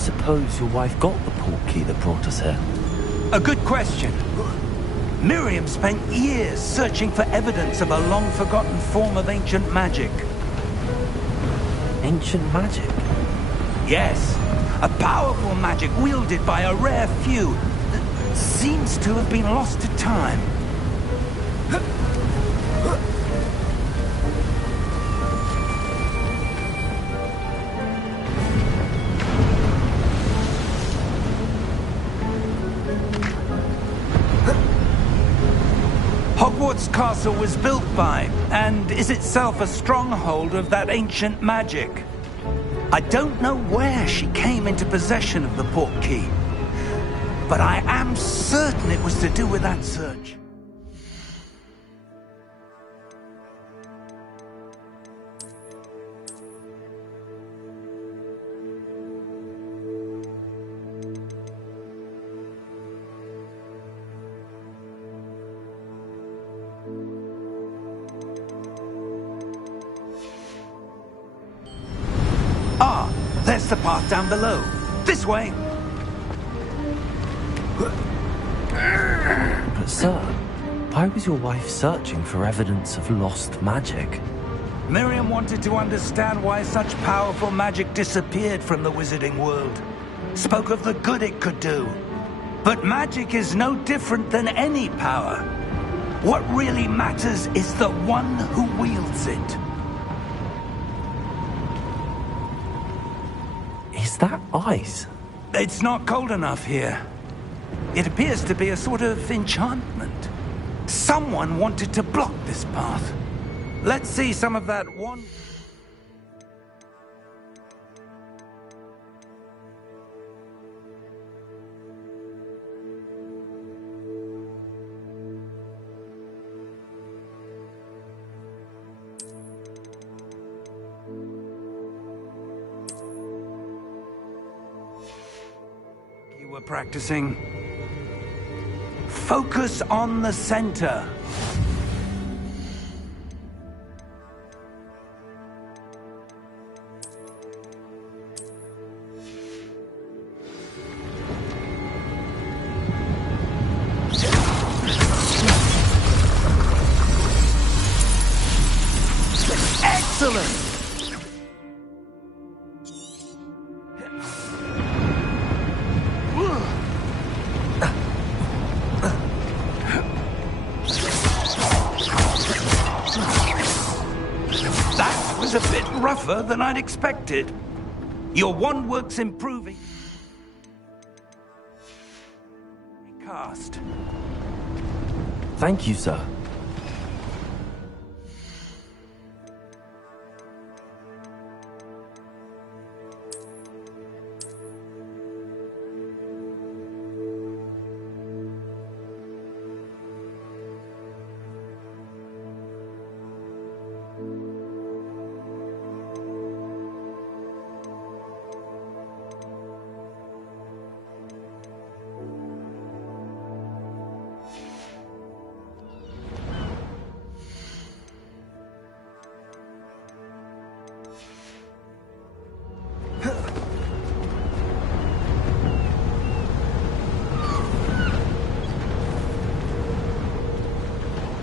suppose your wife got the portkey that brought us here? A good question. Miriam spent years searching for evidence of a long-forgotten form of ancient magic. Ancient magic? Yes, a powerful magic wielded by a rare few that seems to have been lost to time. Hogwarts Castle was built by, and is itself a stronghold of that ancient magic. I don't know where she came into possession of the portkey, but I am certain it was to do with that search. Ah, there's the path down below. This way. But sir, why was your wife searching for evidence of lost magic? Miriam wanted to understand why such powerful magic disappeared from the wizarding world. Spoke of the good it could do. But magic is no different than any power. What really matters is the one who wields it. Is that ice? It's not cold enough here. It appears to be a sort of enchantment. Someone wanted to block this path. Let's see some of that one. You were practicing. Focus on the center. Excellent! That was a bit rougher than I'd expected. Your wand work's improving. Cast. Thank you, sir.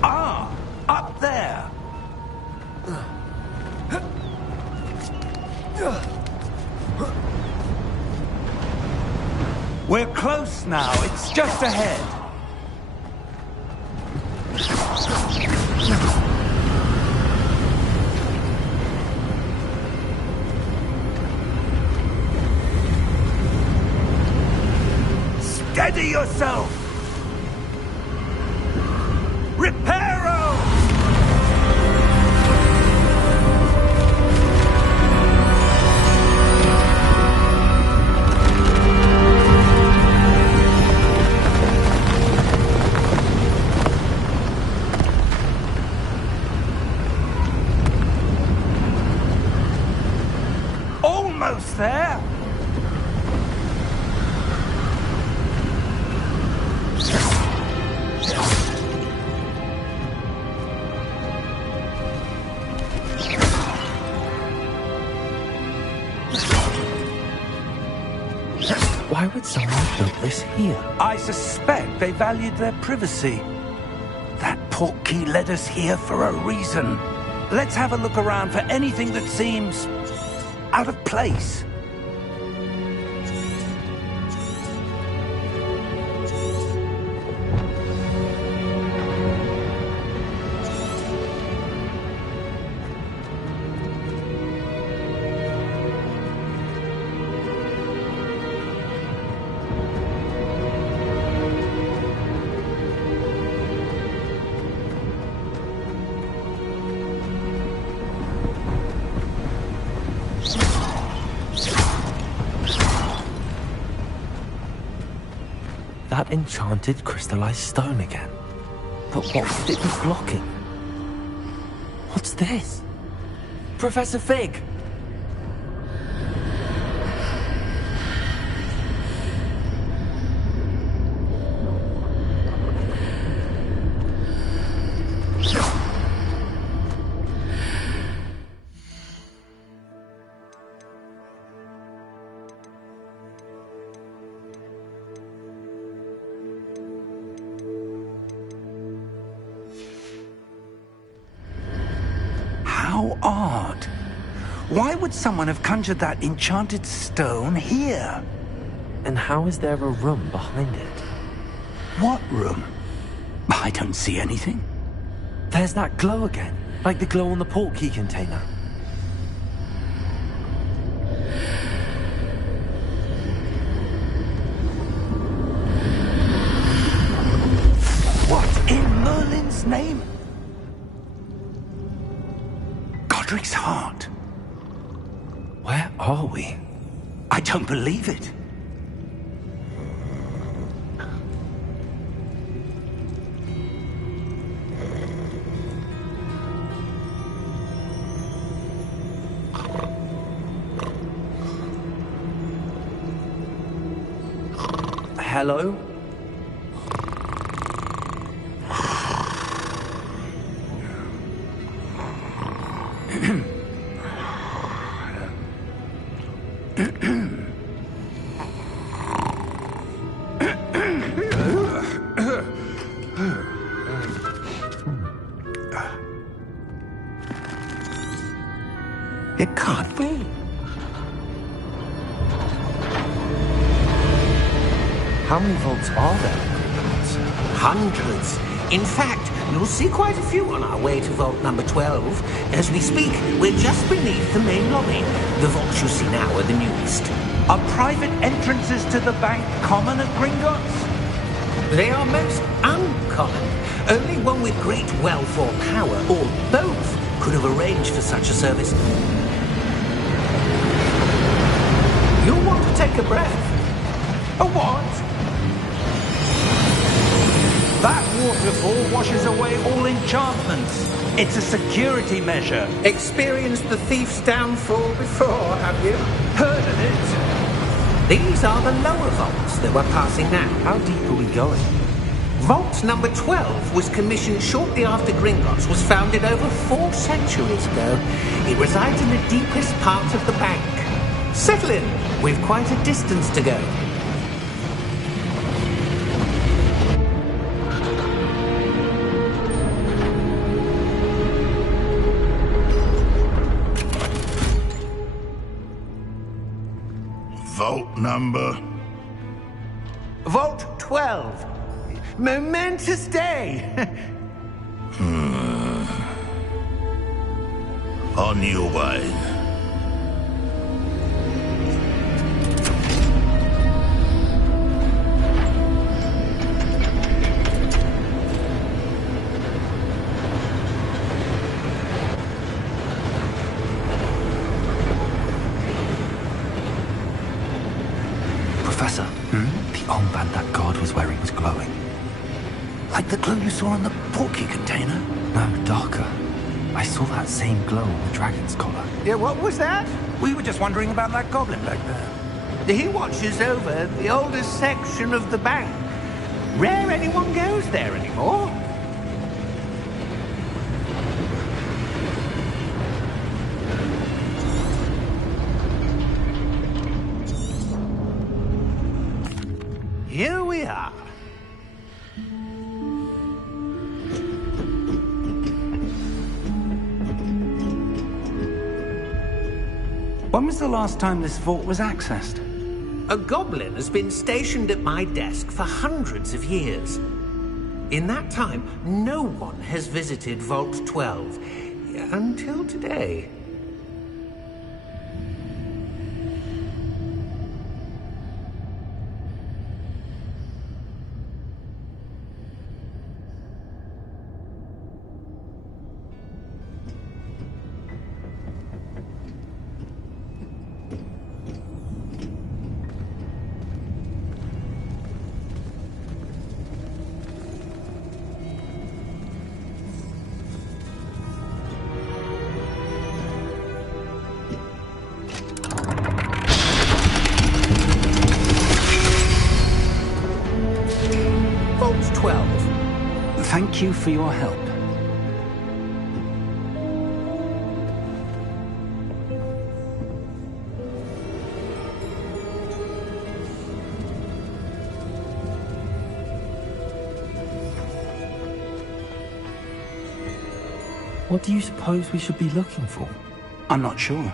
Ah, up there. We're close now. It's just ahead. Steady yourself! Reparo! Almost there! Why would someone have built this here? I suspect they valued their privacy. That portkey led us here for a reason. Let's have a look around for anything that seems out of place. That enchanted crystallized stone again. But what could it be blocking? What's this? Professor Fig! How odd. Why would someone have conjured that enchanted stone here? And how is there a room behind it? What room? I don't see anything. There's that glow again, like the glow on the portkey container. What in Merlin's name? Godric's heart. Where are we? I don't believe it. Hello? It can't be. How many vaults are there? Hundreds. In fact, you'll see quite a few on our way to vault number 12. As we speak, we're just beneath the main lobby. The vaults you see now are the newest. Are private entrances to the bank common at Gringotts? They are most uncommon. Only one with great wealth or power, or both, could have arranged for such a service. You'll want to take a breath. A what? That waterfall washes away all enchantments. It's a security measure. Experienced the thief's downfall before, have you? Heard of it? These are the lower vaults that we're passing now. How deep are we going? Vault number 12 was commissioned shortly after Gringotts was founded over 4 centuries ago. It resides in the deepest part of the bank. Settle in. We've quite a distance to go. Vault number? Vault 12. Momentous day. On your way. Professor, the armband that guard was wearing was glowing. Like the glow you saw on the portkey container? No, darker. I saw that same glow on the dragon's collar. Yeah, what was that? We were just wondering about that goblin back there. He watches over the oldest section of the bank. Rare anyone goes there anymore. here we are. When was the last time this vault was accessed? A goblin has been stationed at my desk for hundreds of years. In that time, no one has visited Vault 12 until today. Vault 12. Thank you for your help. What do you suppose we should be looking for? I'm not sure.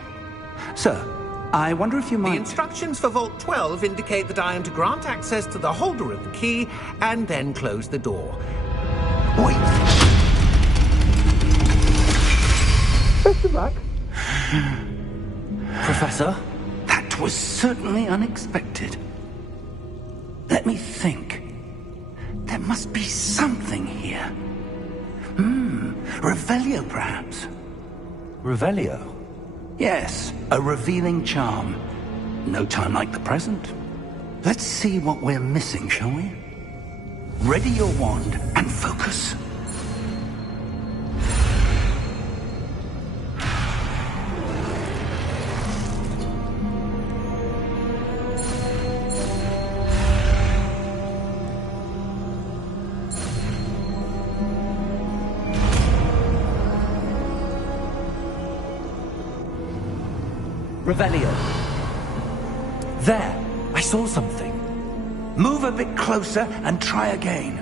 Sir, I wonder if you The might... instructions for Vault 12 indicate that I am to grant access to the holder of the key and then close the door. Wait! Professor? That was certainly unexpected. Let me think. There must be something here. Revelio, perhaps? Revelio? Yes, a revealing charm. No time like the present. Let's see what we're missing, shall we? Ready your wand and focus. Revelio. There! I saw something. Move a bit closer and try again.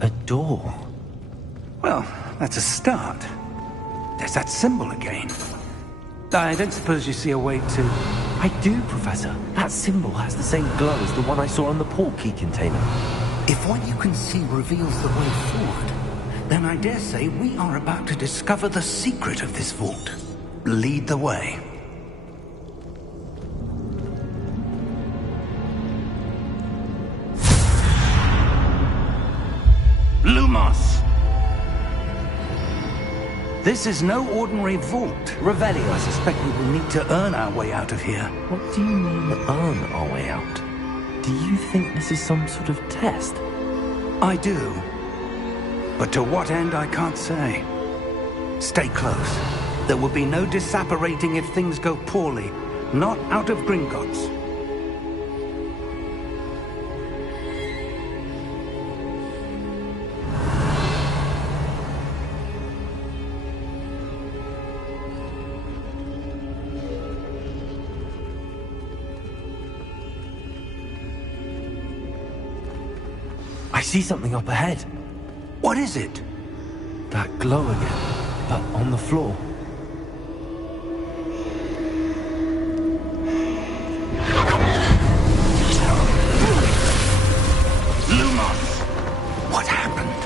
A door. Well, that's a start. There's that symbol again. I don't suppose you see a way to... I do, Professor. That symbol has the same glow as the one I saw on the port key container. If what you can see reveals the way forward, then I dare say we are about to discover the secret of this vault. Lead the way. Lumos! This is no ordinary vault. Revelio. I suspect we will need to earn our way out of here. What do you mean, earn our way out? Do you think this is some sort of test? I do. But to what end, I can't say. Stay close. There will be no disapparating if things go poorly. Not out of Gringotts. I see something up ahead. What is it? That glow again, but on the floor. Lumos! What happened?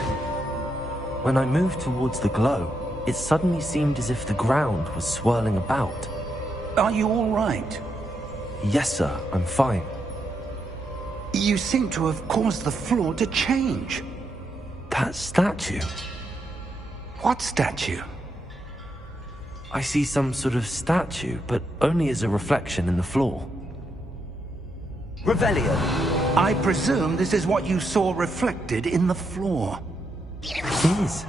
When I moved towards the glow, it suddenly seemed as if the ground was swirling about. Are you all right? Yes, sir, I'm fine. You seem to have caused the floor to change. That statue. What statue? I see some sort of statue, but only as a reflection in the floor. Revelio. I presume this is what you saw reflected in the floor. It is.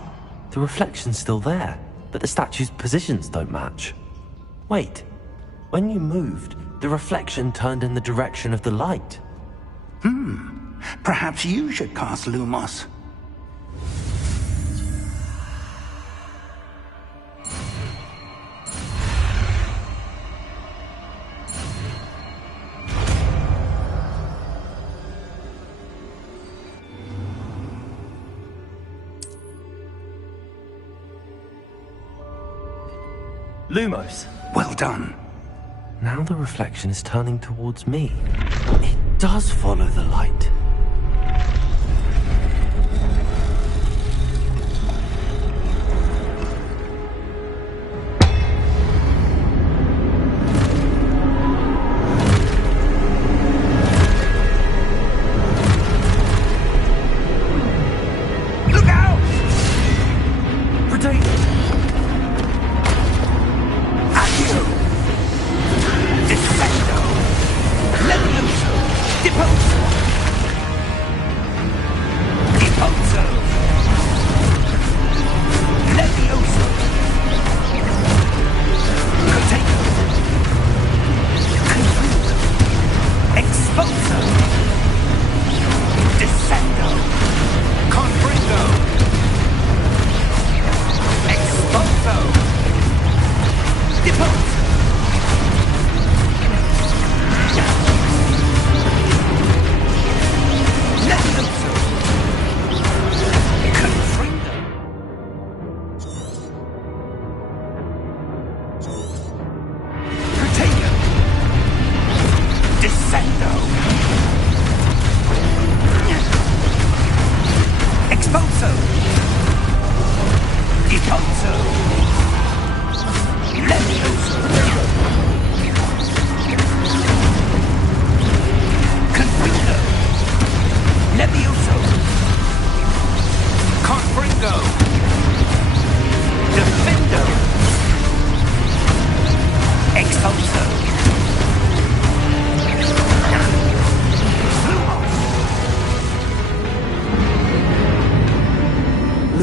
The reflection's still there, but the statue's positions don't match. Wait. When you moved, the reflection turned in the direction of the light. Perhaps you should cast Lumos. Lumos. Well done. Now the reflection is turning towards me. It does follow the light.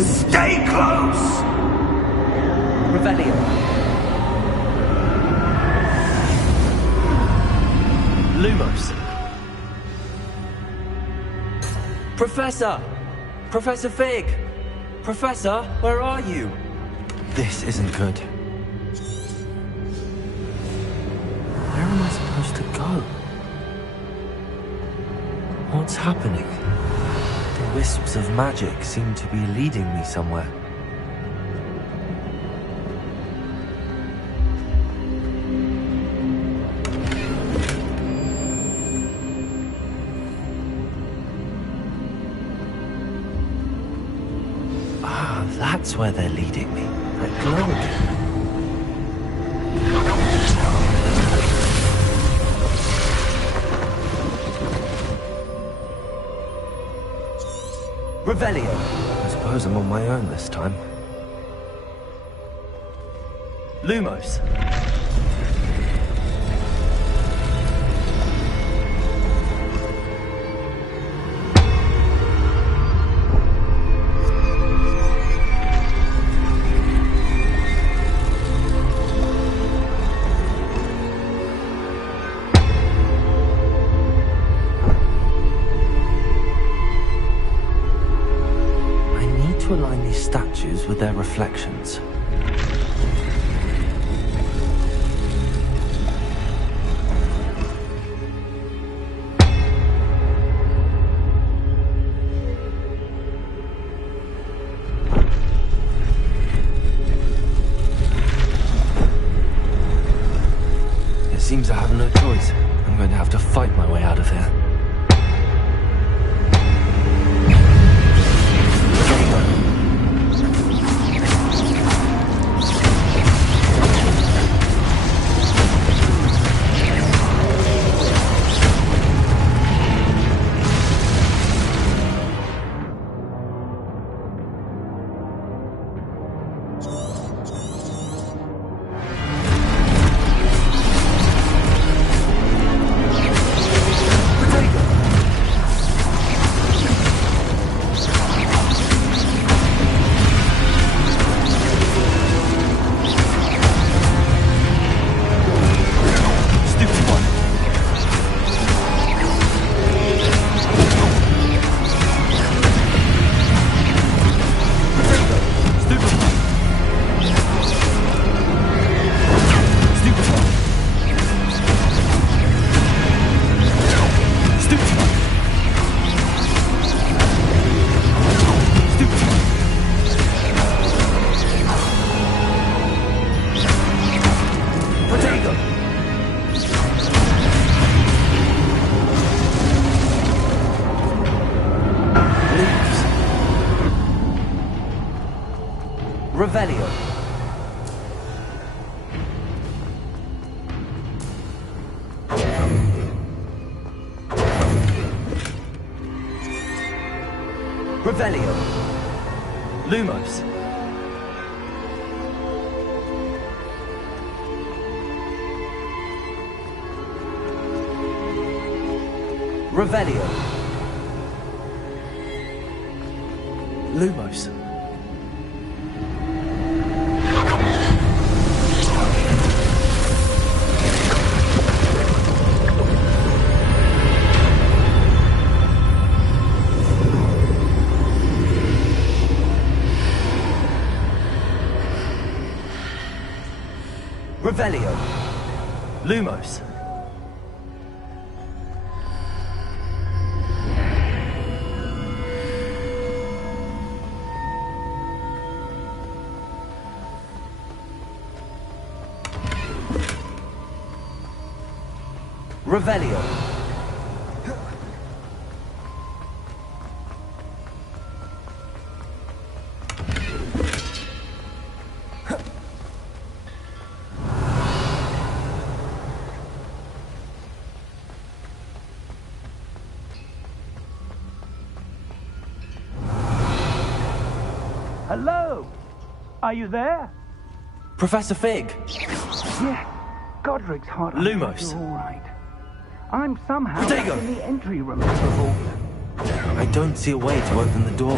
Stay close! Revelio. Lumos. Professor! Professor Fig! Professor, where are you? This isn't good. Where am I supposed to go? What's happening? The wisps of magic seem to be leading me somewhere. Ah, that's where they're leading me. That glow. Revelio. I suppose I'm on my own this time. Lumos. To align these statues with their reflections. It seems I have no choice. I'm going to have to fight my way out of here. Revelio. Revelio. Lumos. Revelio. Lumos. Revelio. Lumos. Revelio. Hello? Are you there? Professor Fig. Yeah. Godric's hot. Lumos. You're all right. I'm somehow Protego. in the entry room of the vault. I don't see a way to open the door.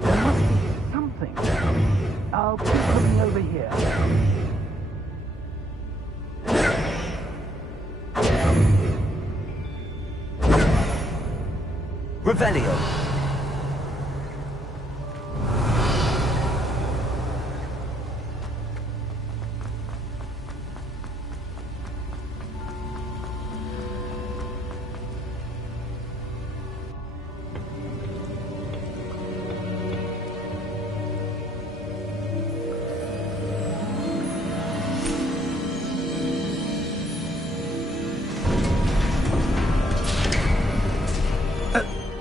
There must be something. I'll keep looking over here. Revelio.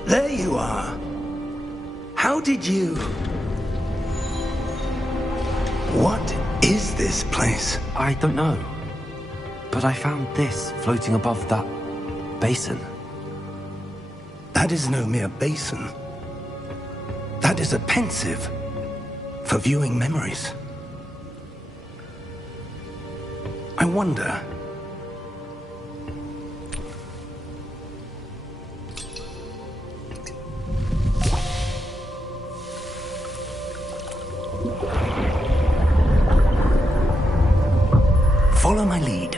There you are. How did you... What is this place? I don't know. But I found this floating above that basin. That is no mere basin. That is a pensive for viewing memories. I wonder... Follow my lead.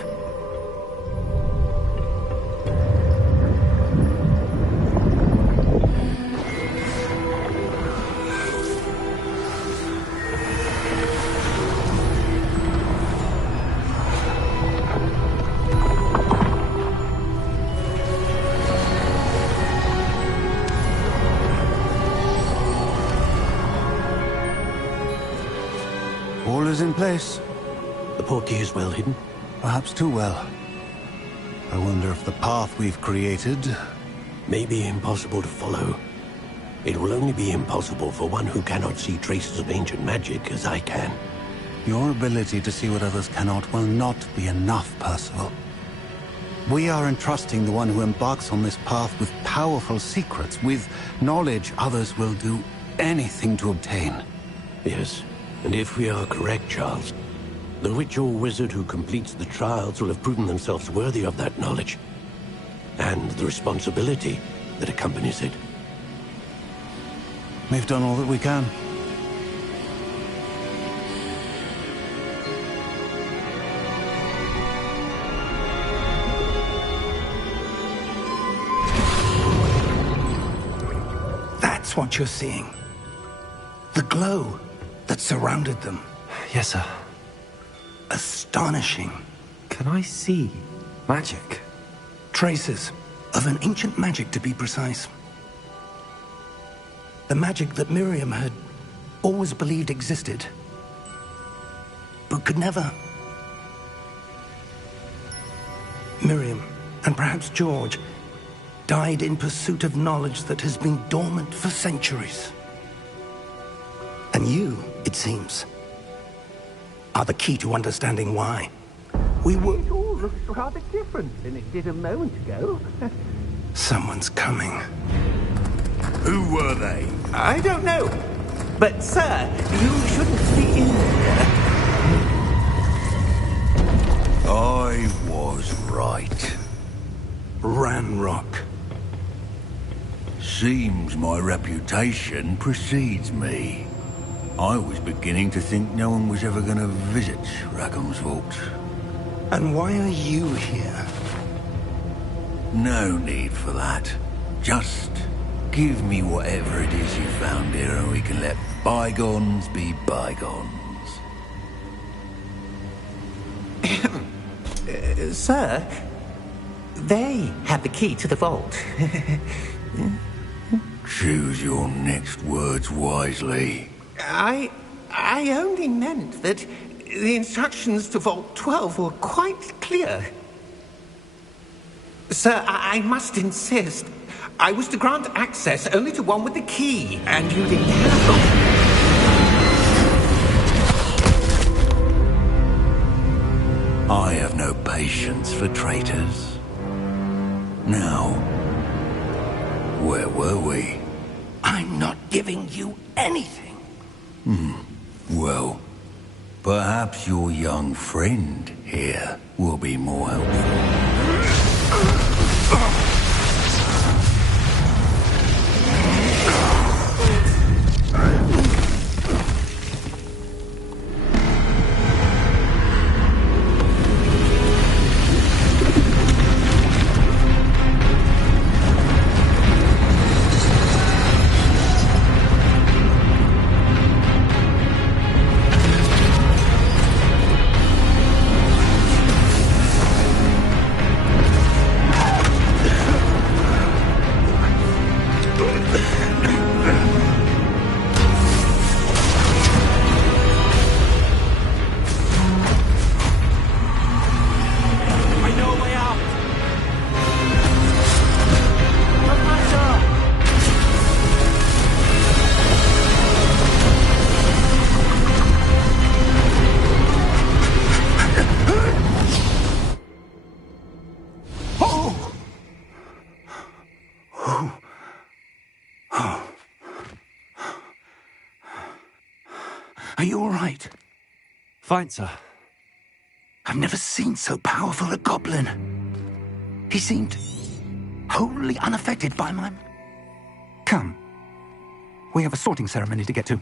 All is in place. The portkey is well hidden. Perhaps too well. I wonder if the path we've created... May be impossible to follow. It will only be impossible for one who cannot see traces of ancient magic as I can. Your ability to see what others cannot will not be enough, Percival. We are entrusting the one who embarks on this path with powerful secrets, with knowledge others will do anything to obtain. Yes, and if we are correct, Charles, the witch or wizard who completes the trials will have proven themselves worthy of that knowledge, and the responsibility that accompanies it. We've done all that we can. That's what you're seeing. The glow that surrounded them. Yes, sir. Astonishing. Can I see magic? Traces of an ancient magic, to be precise. The magic that Miriam had always believed existed, but could never. Miriam, and perhaps George, died in pursuit of knowledge that has been dormant for centuries. And you, it seems, are the key to understanding why. We were... It all looks rather different than it did a moment ago. Someone's coming. Who were they? I don't know. But, sir, you shouldn't be in there. I was right. Ranrock. Seems my reputation precedes me. I was beginning to think no one was ever going to visit Rackham's vault. And why are you here? No need for that. Just give me whatever it is you found here and we can let bygones be bygones. Sir, they have the key to the vault. Choose your next words wisely. I only meant that the instructions to Vault 12 were quite clear. Sir, I must insist. I was to grant access only to one with the key, and you didn't have them. I have no patience for traitors. Now, where were we? I'm not giving you anything. Well, perhaps your young friend here will be more helpful. Are you all right? Fine, sir. I've never seen so powerful a goblin. He seemed wholly unaffected by my... Come. We have a sorting ceremony to get to.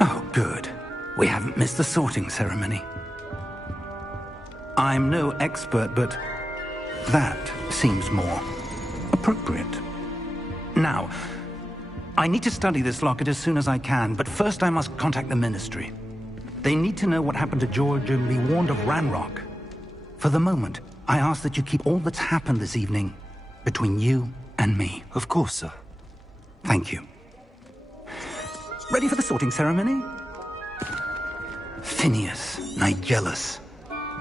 Oh, good. We haven't missed the sorting ceremony. I'm no expert, but that seems more appropriate. Now, I need to study this locket as soon as I can, but first I must contact the Ministry. They need to know what happened to George and be warned of Ranrock. For the moment, I ask that you keep all that's happened this evening between you and me. Of course, sir. Thank you. Ready for the sorting ceremony? Phineas, Nigellus,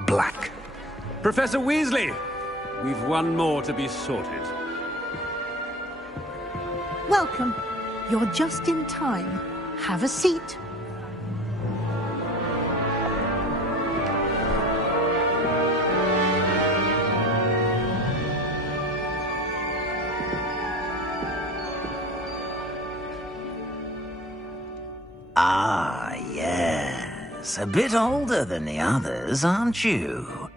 Black. Professor Weasley! We've one more to be sorted. Welcome. You're just in time. Have a seat. Yes, a bit older than the others, aren't you?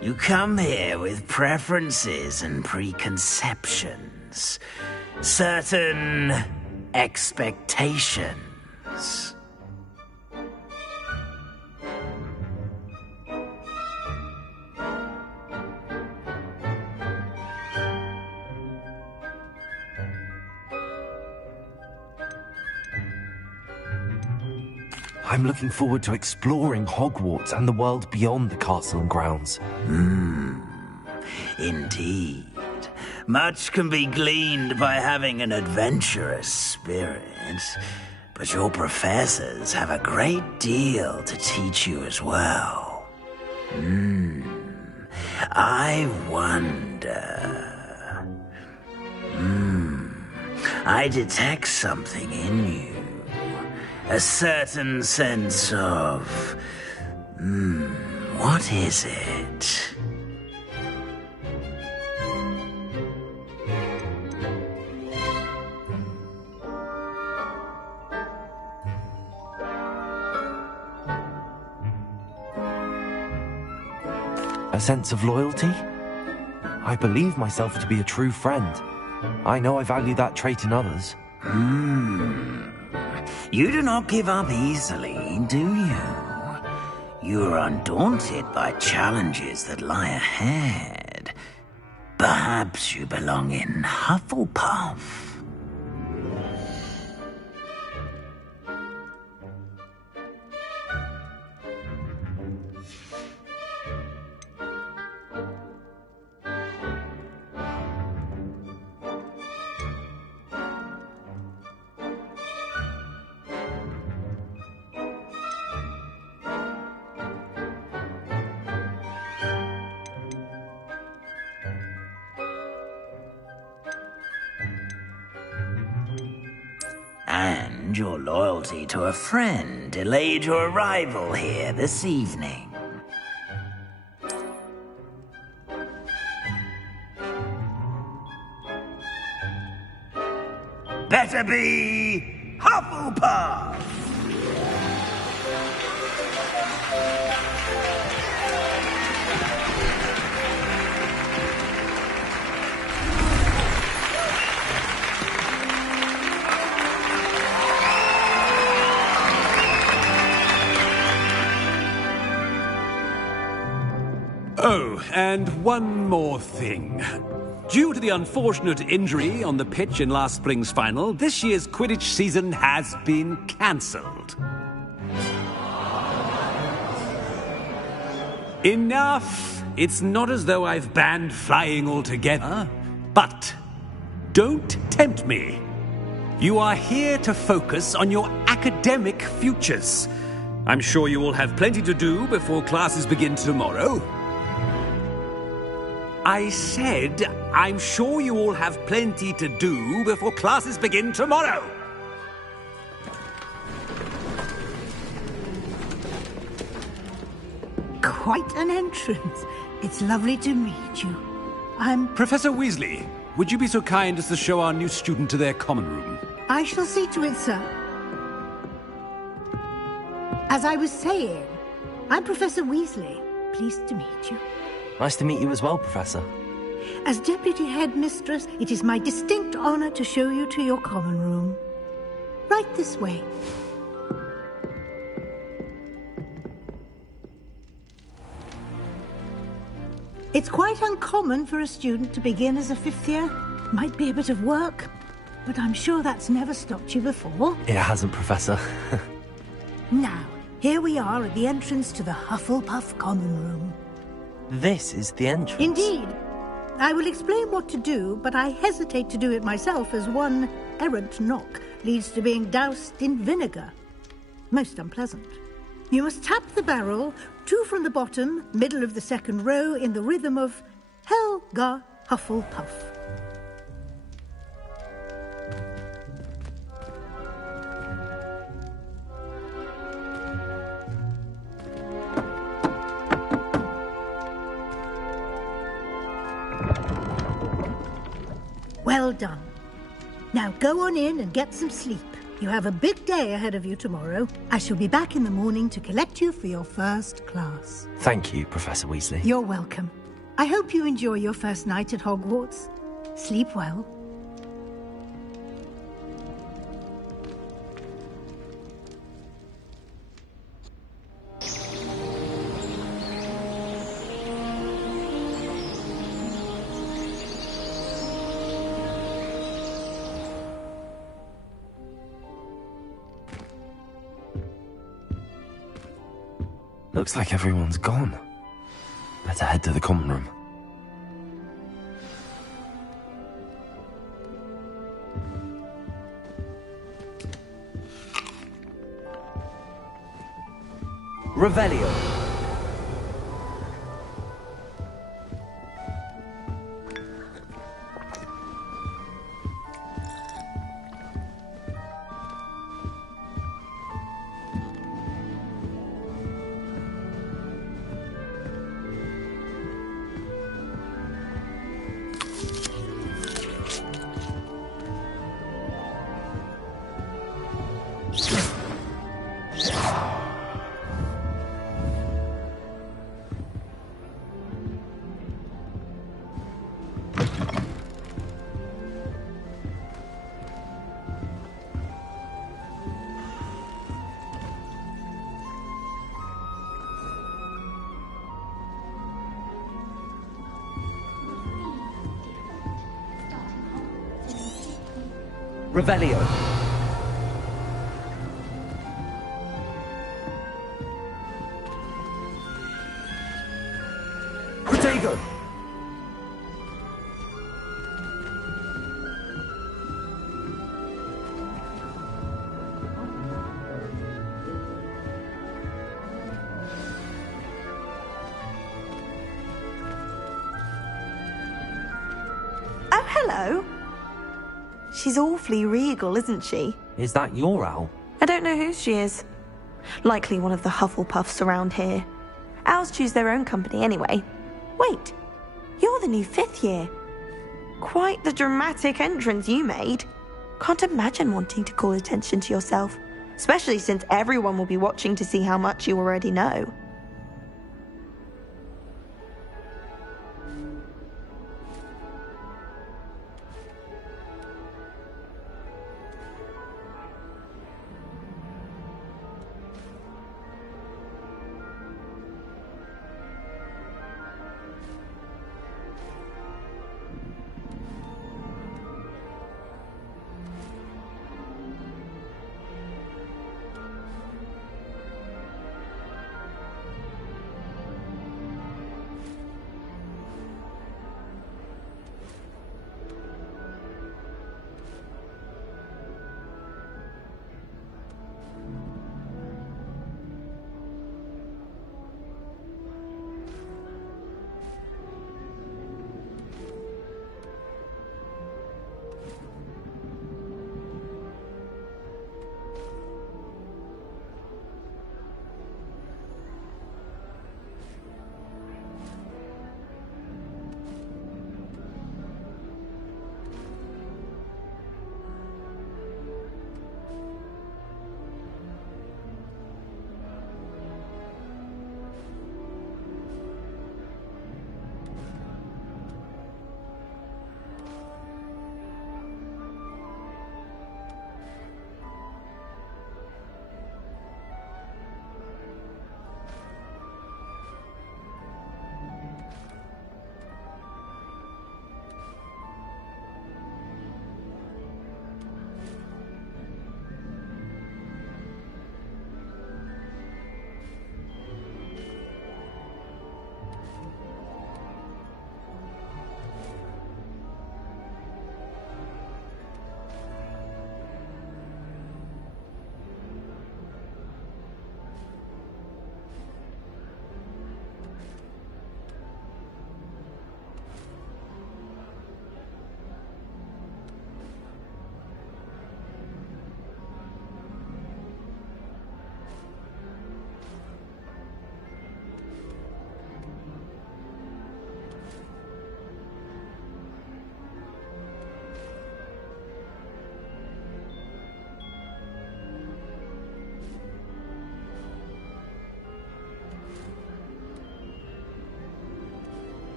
You come here with preferences and preconceptions. Certain expectations. I'm looking forward to exploring Hogwarts and the world beyond the castle and grounds. Indeed. Much can be gleaned by having an adventurous spirit. But your professors have a great deal to teach you as well. I wonder... I detect something in you. A certain sense of... what is it? A sense of loyalty? I believe myself to be a true friend. I know I value that trait in others. You do not give up easily, do you? You are undaunted by challenges that lie ahead. Perhaps you belong in Hufflepuff. And your loyalty to a friend delayed your arrival here this evening. Better be Hufflepuff! Oh, and one more thing. Due to the unfortunate injury on the pitch in last spring's final, this year's Quidditch season has been cancelled. Enough! It's not as though I've banned flying altogether. But don't tempt me. You are here to focus on your academic futures. I'm sure you will have plenty to do before classes begin tomorrow. I said, I'm sure you all have plenty to do before classes begin tomorrow. Quite an entrance. It's lovely to meet you. I'm... Professor Weasley, would you be so kind as to show our new student to their common room? I shall see to it, sir. As I was saying, I'm Professor Weasley. Pleased to meet you. Nice to meet you as well, Professor. As Deputy Headmistress, it is my distinct honor to show you to your common room. Right this way. It's quite uncommon for a student to begin as a fifth year. Might be a bit of work, but I'm sure that's never stopped you before. It hasn't, Professor. Now, here we are at the entrance to the Hufflepuff common room. This is the entrance. Indeed. I will explain what to do, but I hesitate to do it myself as one errant knock leads to being doused in vinegar. Most unpleasant. You must tap the barrel, 2 from the bottom, middle of the second row, in the rhythm of Helga Hufflepuff. Well done. Now go on in and get some sleep. You have a big day ahead of you tomorrow. I shall be back in the morning to collect you for your first class. Thank you, Professor Weasley. You're welcome. I hope you enjoy your first night at Hogwarts. Sleep well. Looks like everyone's gone. Better head to the common room. Revelio. Revelio. Protego. Oh, hello. She's awfully regal, isn't she? Is that your owl? I don't know who she is. Likely one of the Hufflepuffs around here. Owls choose their own company anyway. Wait, you're the new 5th year. Quite the dramatic entrance you made. Can't imagine wanting to call attention to yourself, especially since everyone will be watching to see how much you already know.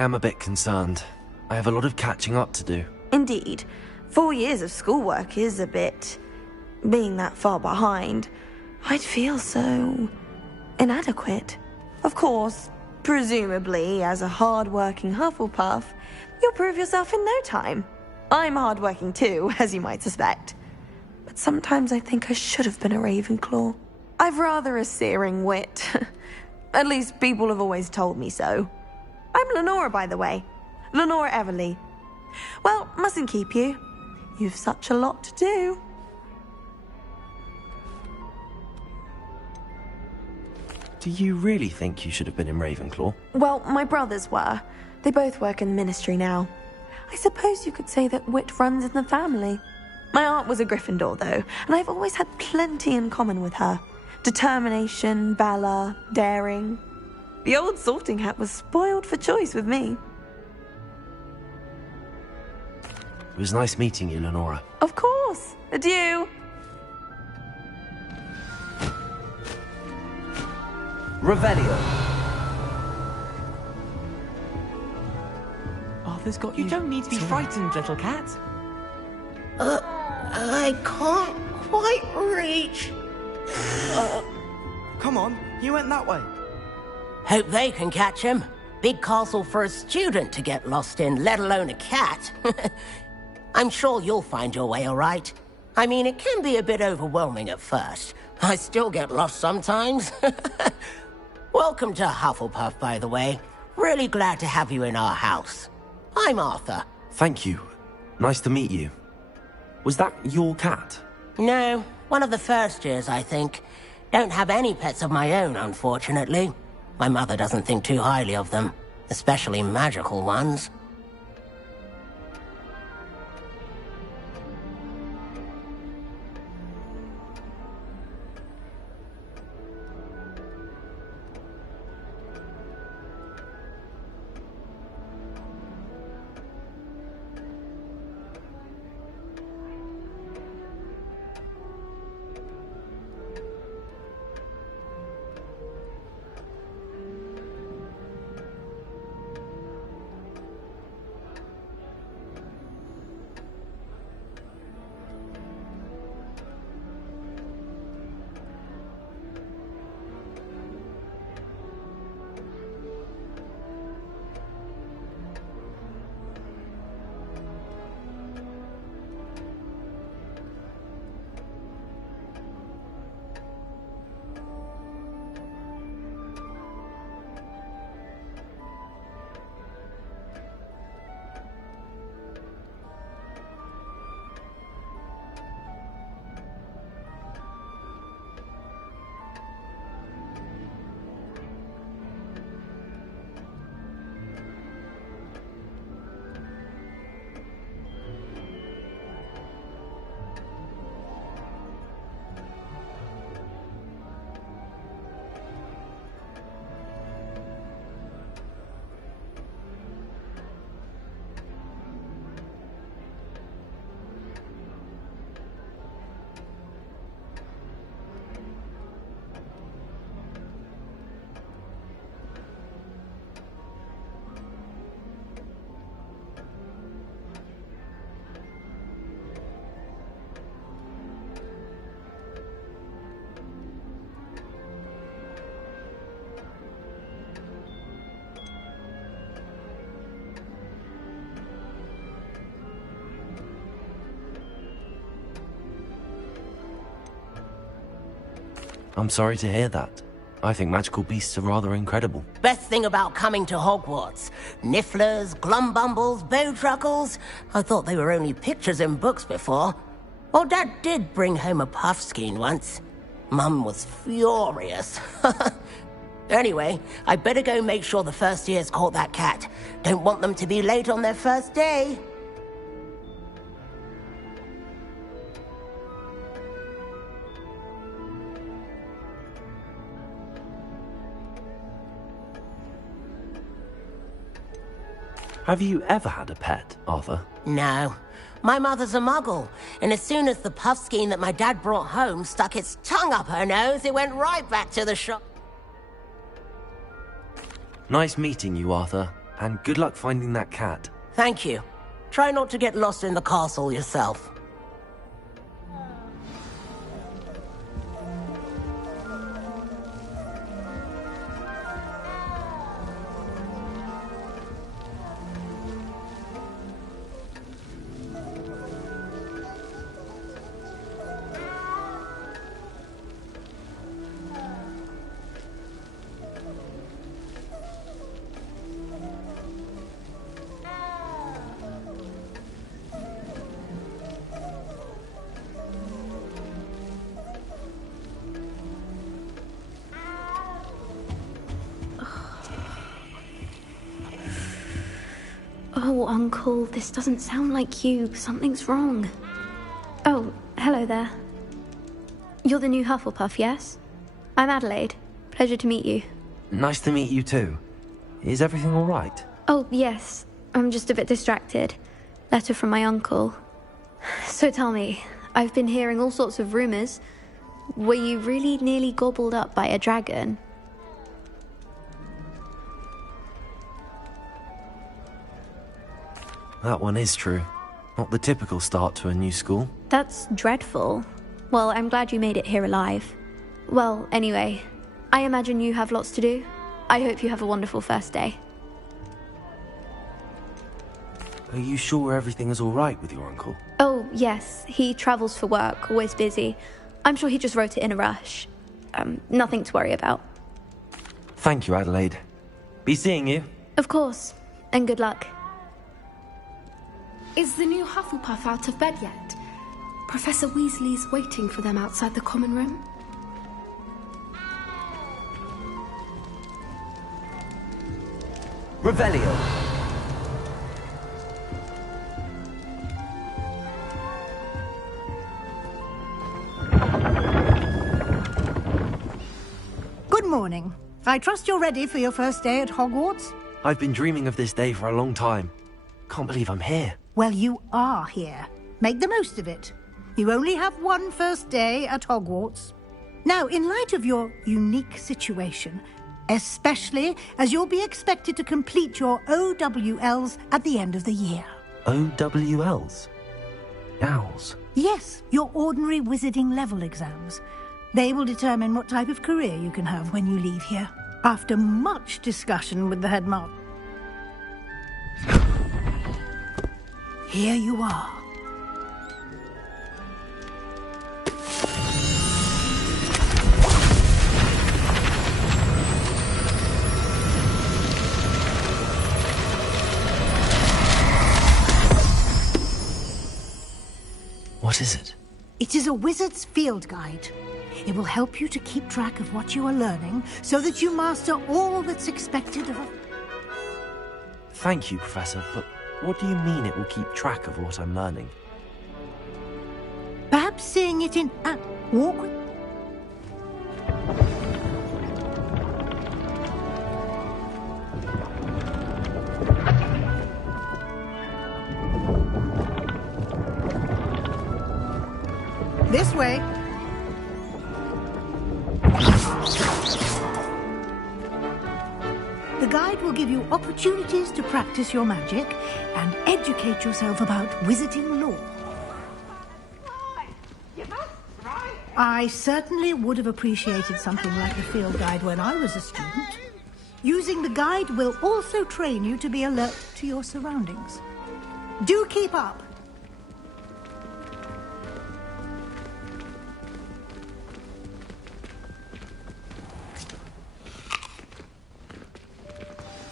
am a bit concerned. I have a lot of catching up to do. Indeed. 4 years of schoolwork is a bit... Being that far behind, I'd feel so... inadequate. Of course, presumably, as a hard-working Hufflepuff, you'll prove yourself in no time. I'm hard-working too, as you might suspect. But sometimes I think I should have been a Ravenclaw. I've rather a searing wit. At least people have always told me so. I'm Lenora, by the way. Lenora Everly. Well, mustn't keep you. You've such a lot to do. Do you really think you should have been in Ravenclaw? Well, my brothers were. They both work in the ministry now. I suppose you could say that wit runs in the family. My aunt was a Gryffindor, though, and I've always had plenty in common with her. Determination, valor, daring. The old sorting hat was spoiled for choice with me. It was nice meeting you, Lenora. Of course. Adieu. Revelio. Arthur's got you. You don't need to be frightened, little cat. I can't quite reach. Come on, you went that way. Hope they can catch him. Big castle for a student to get lost in, let alone a cat. I'm sure you'll find your way all right. I mean, it can be a bit overwhelming at first. I still get lost sometimes. Welcome to Hufflepuff, by the way. Really glad to have you in our house. I'm Arthur. Thank you. Nice to meet you. Was that your cat? No, one of the first years, I think. Don't have any pets of my own, unfortunately. My mother doesn't think too highly of them, especially magical ones. I'm sorry to hear that. I think magical beasts are rather incredible. Best thing about coming to Hogwarts. Nifflers, glumbumbles, bowtruckles. I thought they were only pictures in books before. Well, Dad did bring home a puffskein once. Mum was furious. Anyway, I better go make sure the first years caught that cat. Don't want them to be late on their first day. Have you ever had a pet, Arthur? No. My mother's a muggle, and as soon as the puffskein that my dad brought home stuck its tongue up her nose, it went right back to the shop. Nice meeting you, Arthur. And good luck finding that cat. Thank you. Try not to get lost in the castle yourself. Oh, Uncle, this doesn't sound like you. Something's wrong. Oh, hello there. You're the new Hufflepuff, yes? I'm Adelaide. Pleasure to meet you. Nice to meet you too. Is everything all right? Oh, yes. I'm just a bit distracted. Letter from my uncle. So tell me, I've been hearing all sorts of rumors. Were you really nearly gobbled up by a dragon? That one is true. Not the typical start to a new school. That's dreadful. Well, I'm glad you made it here alive. Well, anyway, I imagine you have lots to do. I hope you have a wonderful first day. Are you sure everything is all right with your uncle? Oh, yes. He travels for work, always busy. I'm sure he just wrote it in a rush. Nothing to worry about. Thank you, Adelaide. Be seeing you. Of course. And good luck. Is the new Hufflepuff out of bed yet? Professor Weasley's waiting for them outside the common room. Revelio. Good morning. I trust you're ready for your first day at Hogwarts? I've been dreaming of this day for a long time. Can't believe I'm here. Well, you are here. Make the most of it. You only have one first day at Hogwarts. Now, in light of your unique situation, especially as you'll be expected to complete your OWLs at the end of the year. OWLs? Owls? Yes, your ordinary wizarding level exams. They will determine what type of career you can have when you leave here. After much discussion with the headmaster. Here you are. What is it? It is a wizard's field guide. It will help you to keep track of what you are learning so that you master all that's expected of... Thank you, Professor, but what do you mean it will keep track of what I'm learning? Perhaps seeing it in... walk with... This way. The guide will give you opportunities to practice your magic and educate yourself about wizarding lore. I certainly would have appreciated something like a field guide when I was a student. Using the guide will also train you to be alert to your surroundings. Do keep up.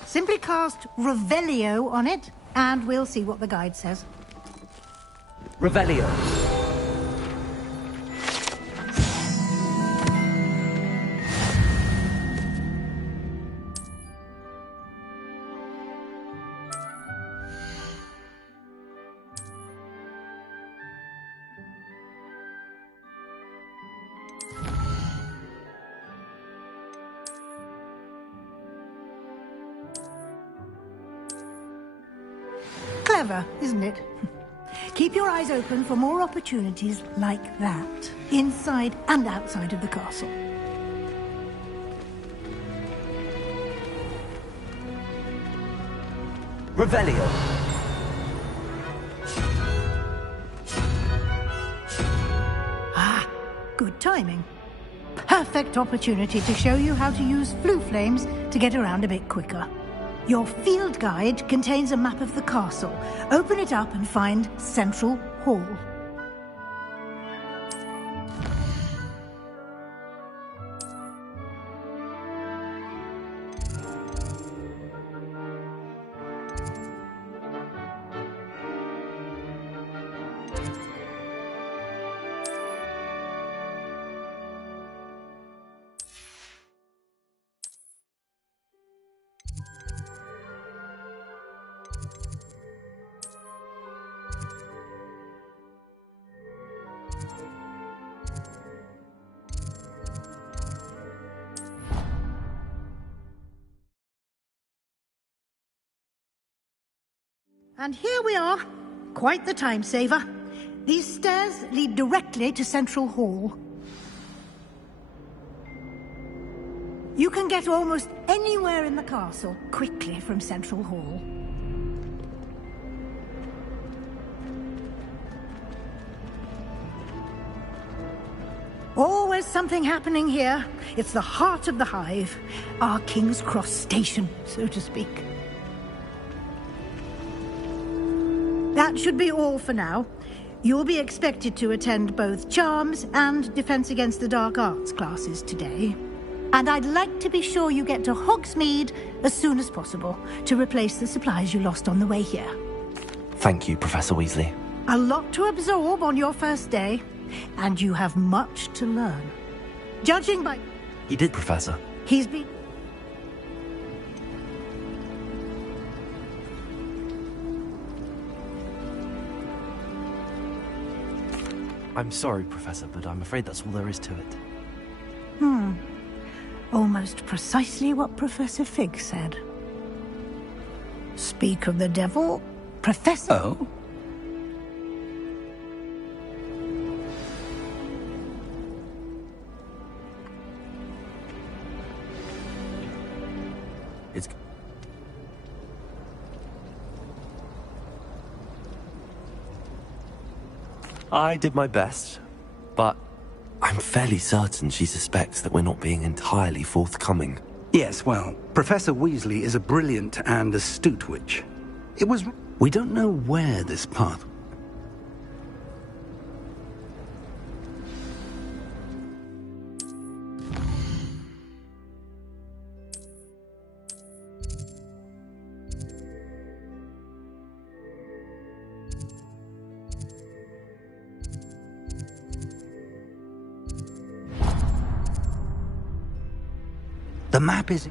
Simply cast Revelio on it, and we'll see what the guide says. Revelio. Clever, isn't it? Keep your eyes open for more opportunities like that, inside and outside of the castle. Revelio. Ah, good timing. Perfect opportunity to show you how to use flue flames to get around a bit quicker. Your field guide contains a map of the castle. Open it up and find Central Hall. And here we are. Quite the time saver. These stairs lead directly to Central Hall. You can get almost anywhere in the castle quickly from Central Hall. Always something happening here. It's the heart of the hive. Our King's Cross station, so to speak. That should be all for now. You'll be expected to attend both Charms and Defense Against the Dark Arts classes today. And I'd like to be sure you get to Hogsmeade as soon as possible to replace the supplies you lost on the way here. Thank you, Professor Weasley. A lot to absorb on your first day, and you have much to learn. Judging by... You did, Professor. He's been... I'm sorry, Professor, but I'm afraid that's all there is to it. Almost precisely what Professor Fig said. Speak of the devil, Professor... Oh? It's... I did my best, but I'm fairly certain she suspects that we're not being entirely forthcoming. Yes, well, Professor Weasley is a brilliant and astute witch. We don't know where this path... The map is...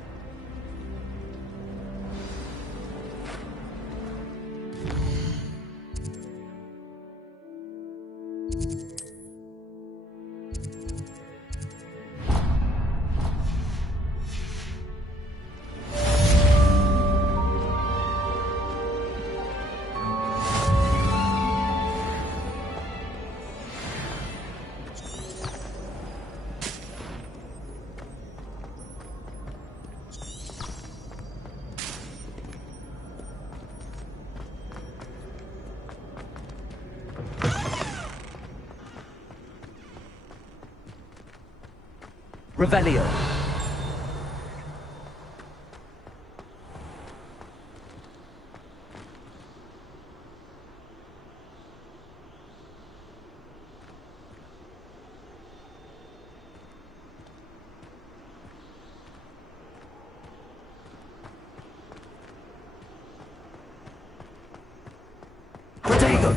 Revelio. Protego.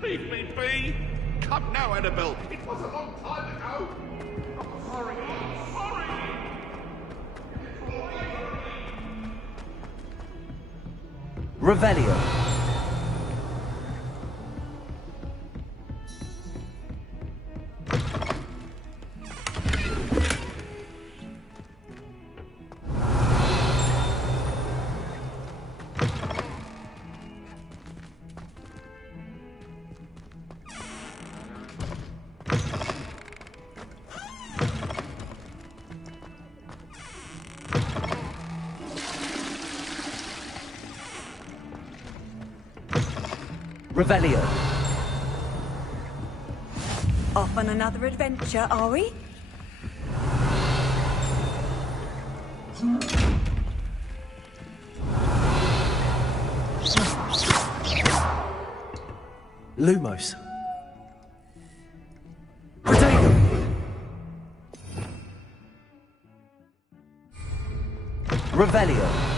Leave me be! Come now, Annabelle! It was a long time ago! I'm sorry! I'm sorry! Revelio. Revelio. Off on another adventure, are we? Lumos. Revelio.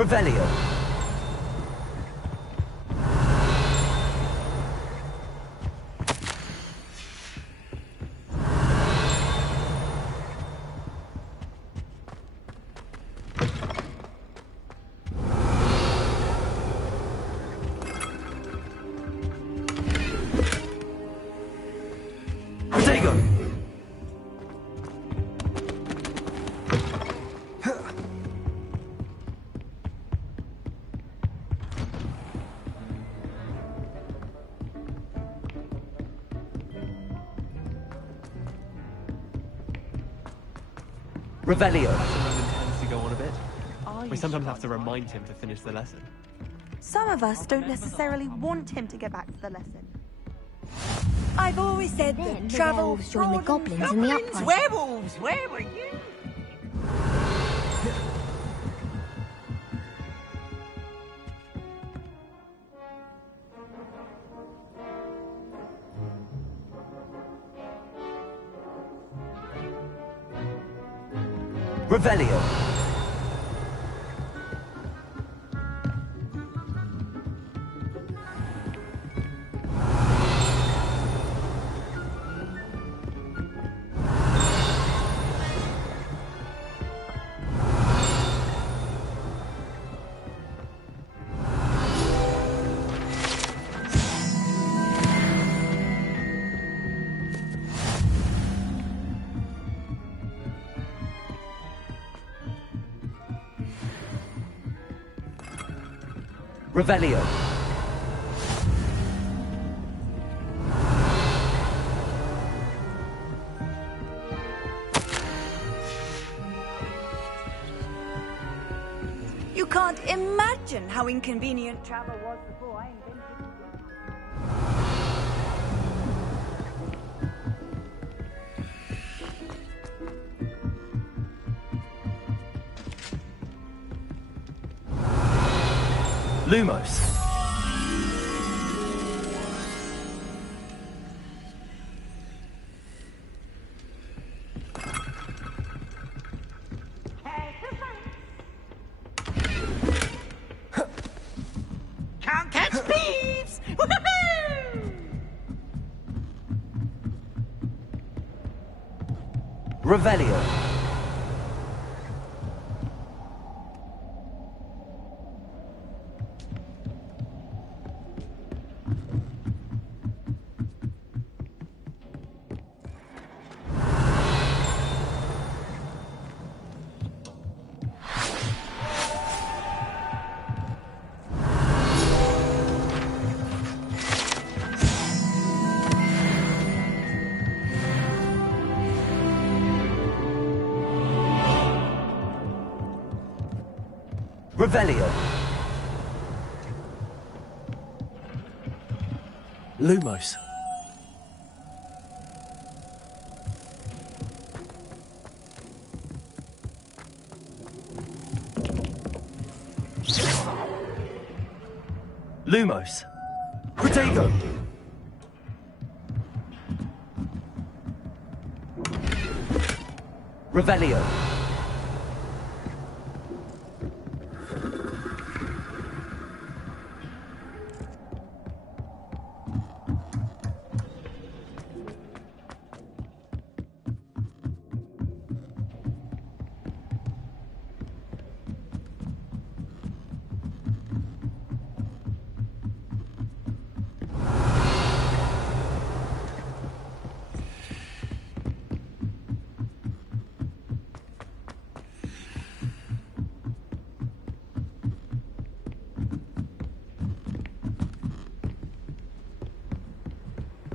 Revelio. Revelio. Tends to go on a bit. We sometimes have to remind him to finish the lesson. Some of us don't necessarily want him to get back to the lesson. I've always said Then that the travel... werewolves joined the goblins in the uprising. Werewolves! Where were you? Revelio. Revelio. You can't imagine how inconvenient travel was before I invented Lumos. Can't catch thieves! Woohoo! Revelio. Revelio. Lumos. Lumos. Protego. Revelio.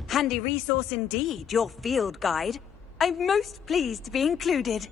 Handy resource indeed, your field guide. I'm most pleased to be included.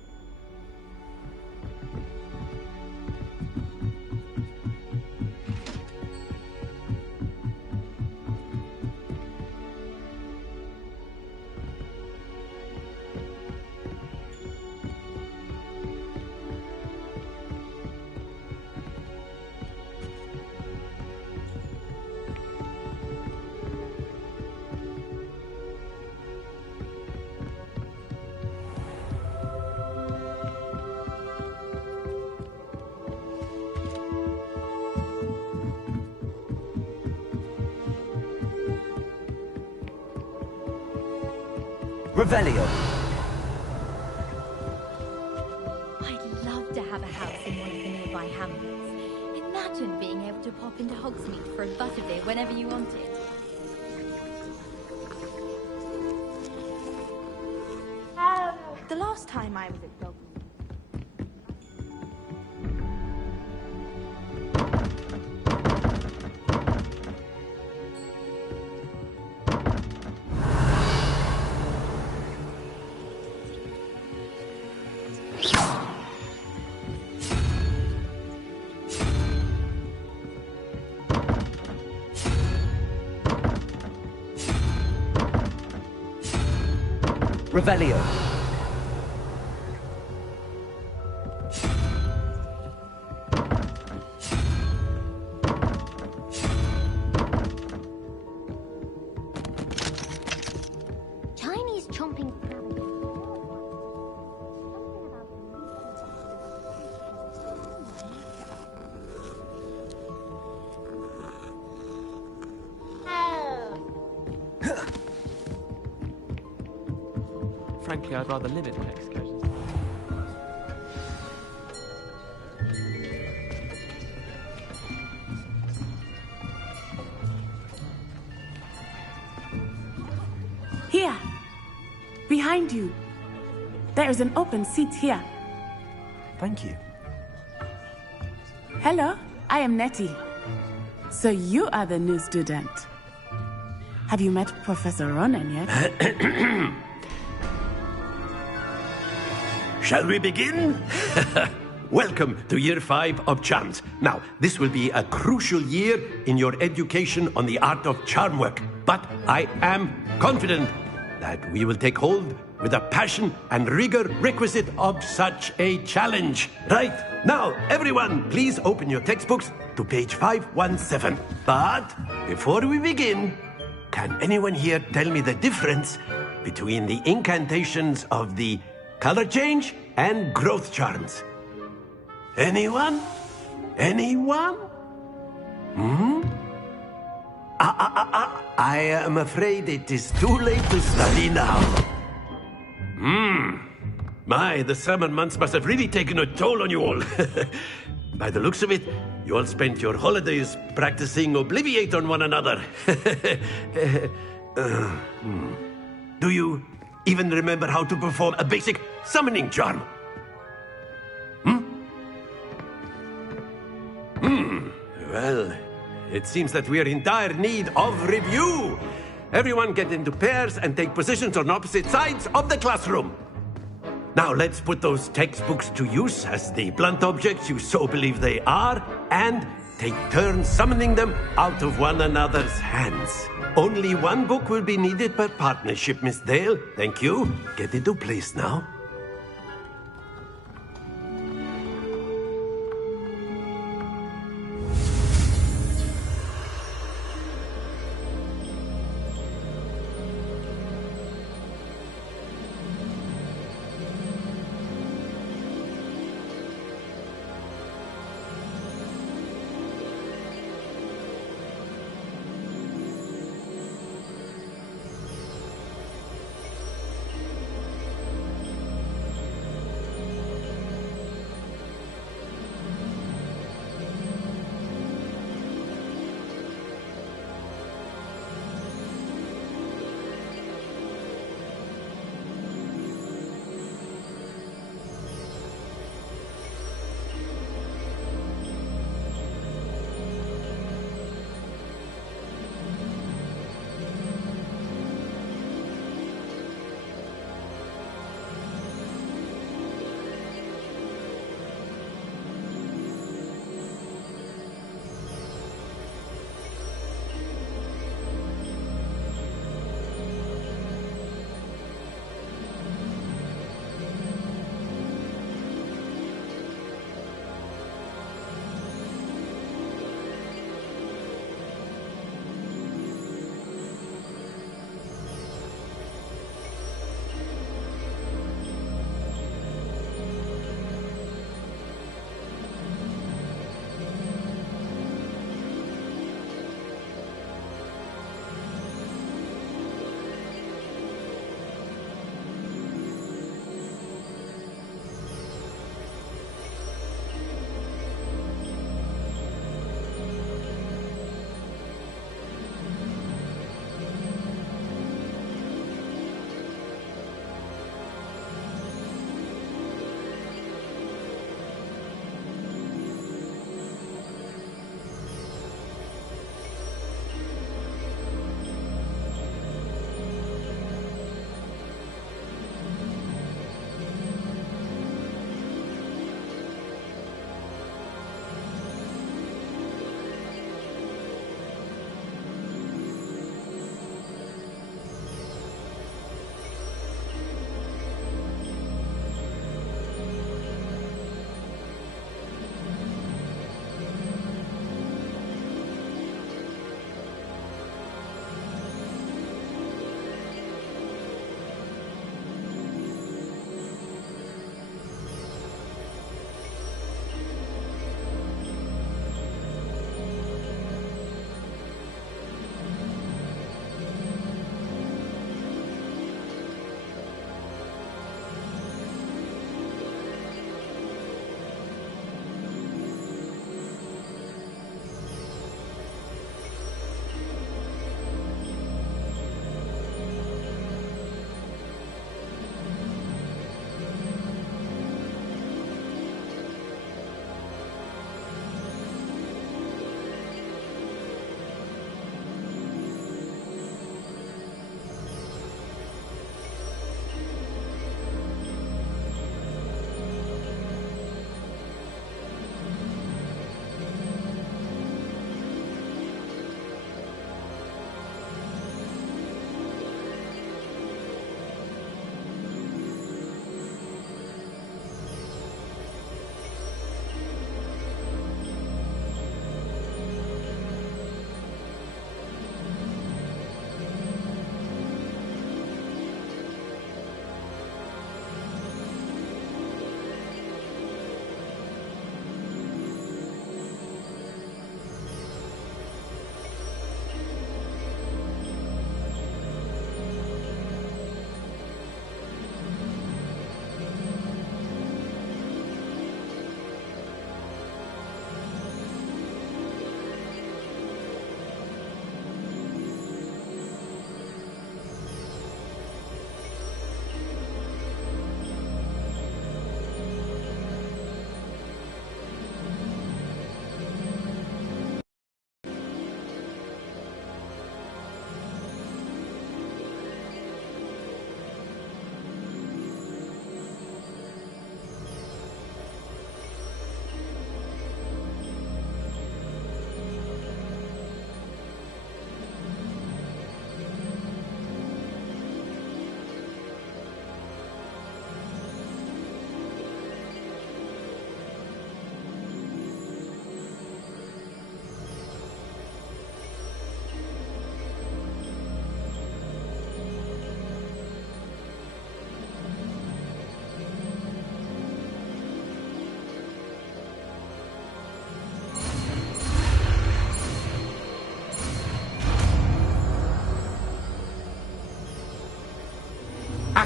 Revelio. I'd love to have a house in one of the nearby hamlets. Imagine being able to pop into Hogsmeade for a butterbeer whenever you wanted. The last time I was at Dog. Revelio. Chinese chomping. Frankly, I'd rather limit my excursions. Here! Behind you! There is an open seat here. Thank you. Hello, I am Nettie. So you are the new student. Have you met Professor Ronan yet? Shall we begin? Welcome to Year 5 of Charms. Now, this will be a crucial year in your education on the art of charm work. But I am confident that we will take hold with the passion and rigor requisite of such a challenge. Right, now, everyone, please open your textbooks to page 517. But before we begin, can anyone here tell me the difference between the incantations of the color change and growth charms? Anyone? Anyone? I am afraid it is too late to study now. My, the summer months must have really taken a toll on you all. By the looks of it, you all spent your holidays practicing Obliviate on one another. Do you even remember how to perform a basic summoning charm? Well, it seems that we are in dire need of review. Everyone get into pairs and take positions on opposite sides of the classroom. Now let's put those textbooks to use as the blunt objects you so believe they are, and take turns summoning them out of one another's hands. Only one book will be needed per partnership, Miss Dale. Thank you. Get into place now.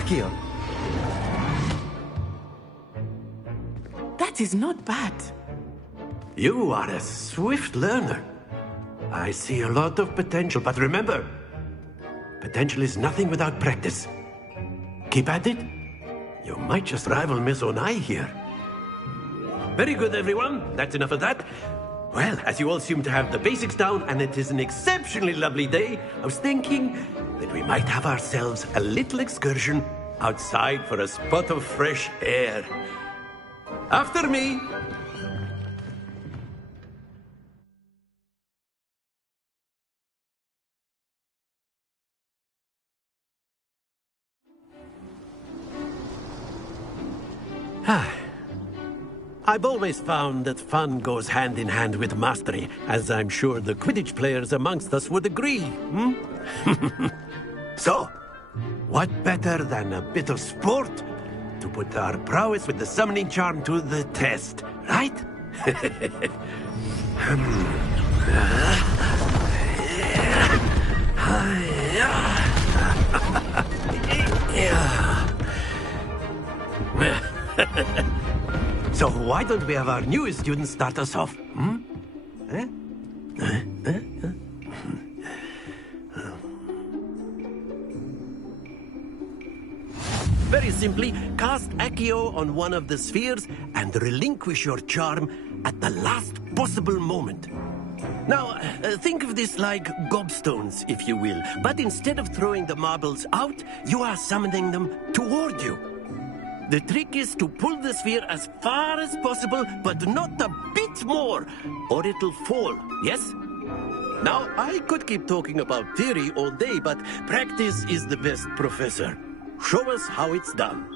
Accio. That is not bad. You are a swift learner. I see a lot of potential, but remember, potential is nothing without practice. Keep at it. You might just rival Miss Onai here. Very good, everyone. That's enough of that. Well, as you all seem to have the basics down, and it is an exceptionally lovely day, I was thinking that we might have ourselves a little excursion outside for a spot of fresh air. After me. I've always found that fun goes hand in hand with mastery, as I'm sure the Quidditch players amongst us would agree. So, what better than a bit of sport to put our prowess with the summoning charm to the test, right? So why don't we have our newest student start us off? Very simply, cast Accio on one of the spheres and relinquish your charm at the last possible moment. Now, think of this like gobstones, if you will. But instead of throwing the marbles out, you are summoning them toward you. The trick is to pull the sphere as far as possible, but not a bit more, or it'll fall, yes? Now, I could keep talking about theory all day, but practice is the best professor. Show us how it's done.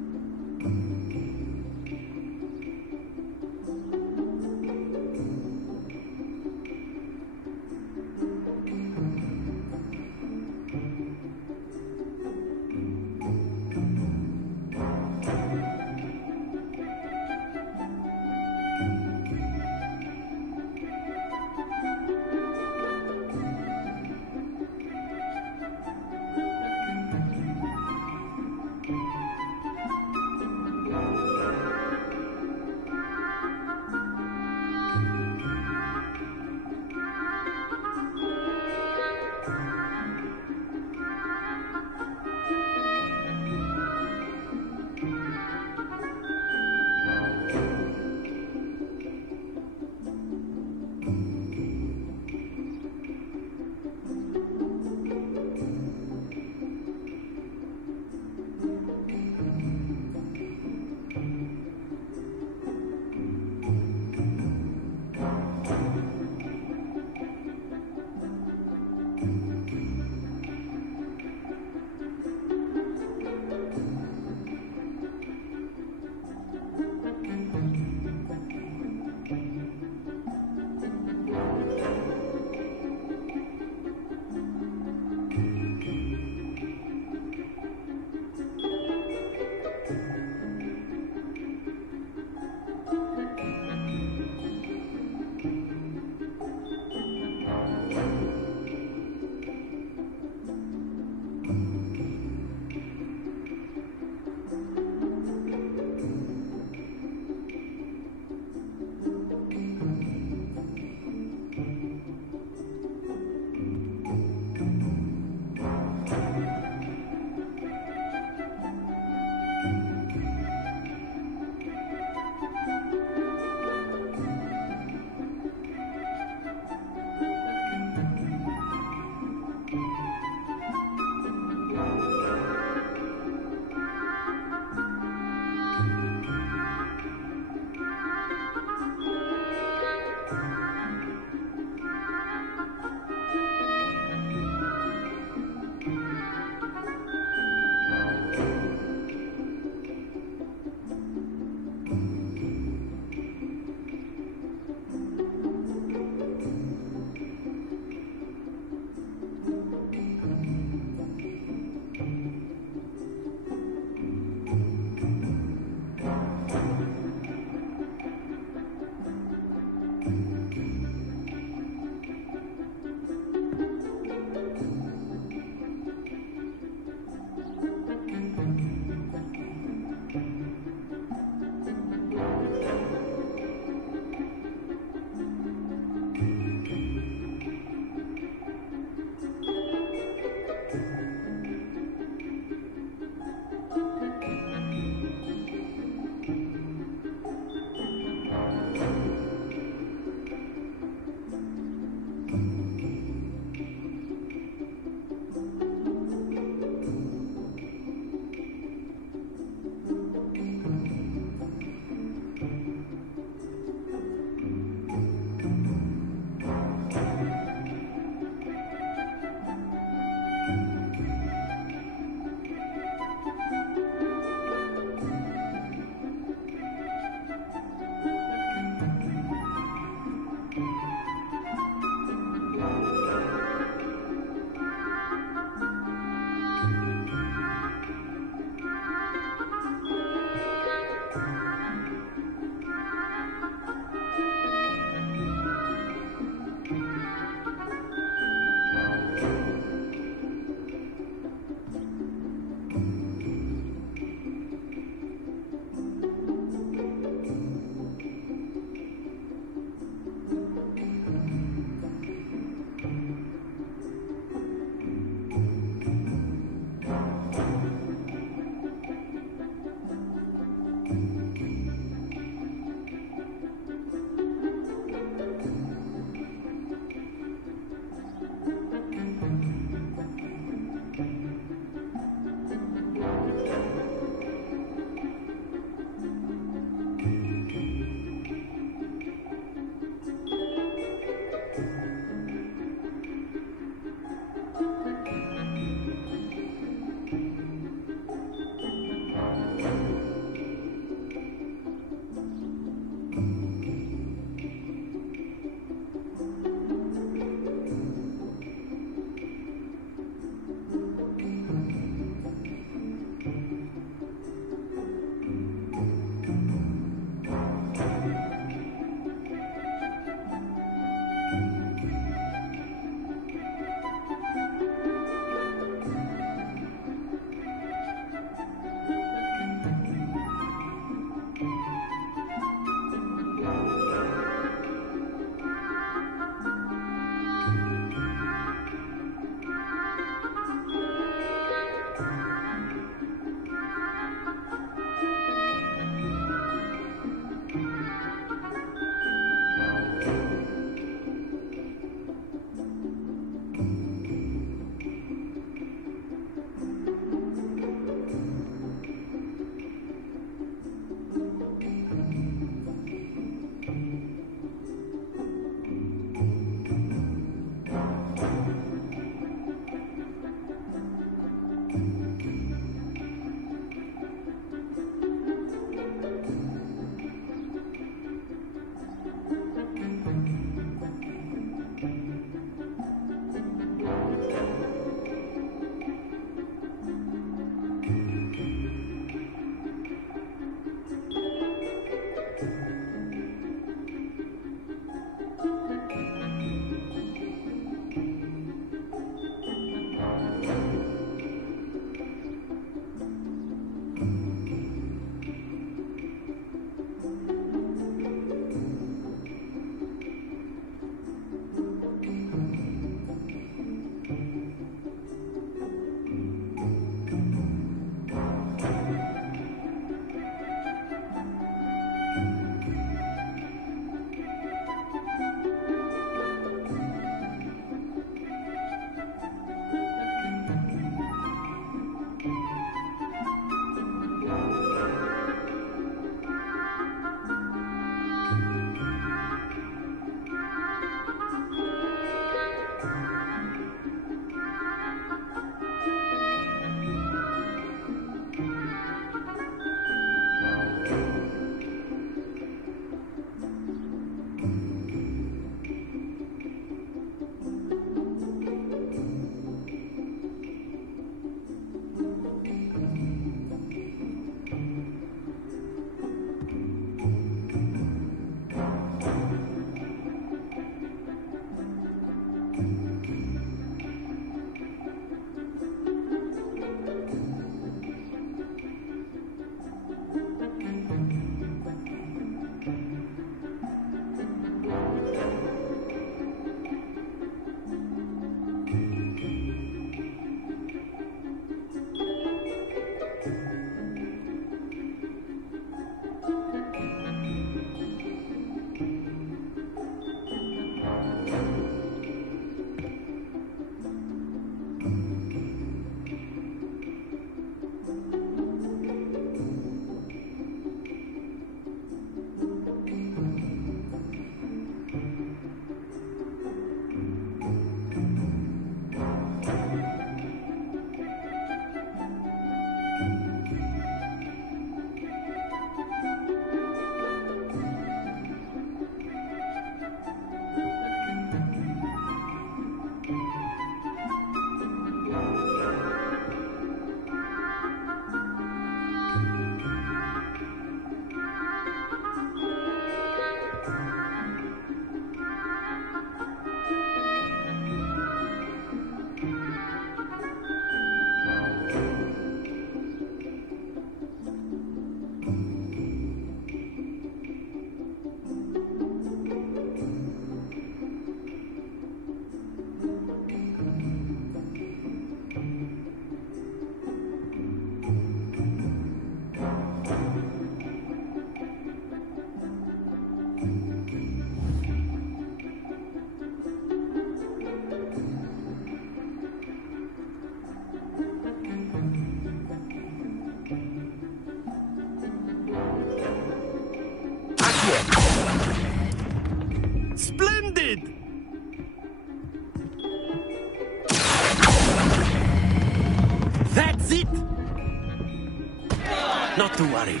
to worry.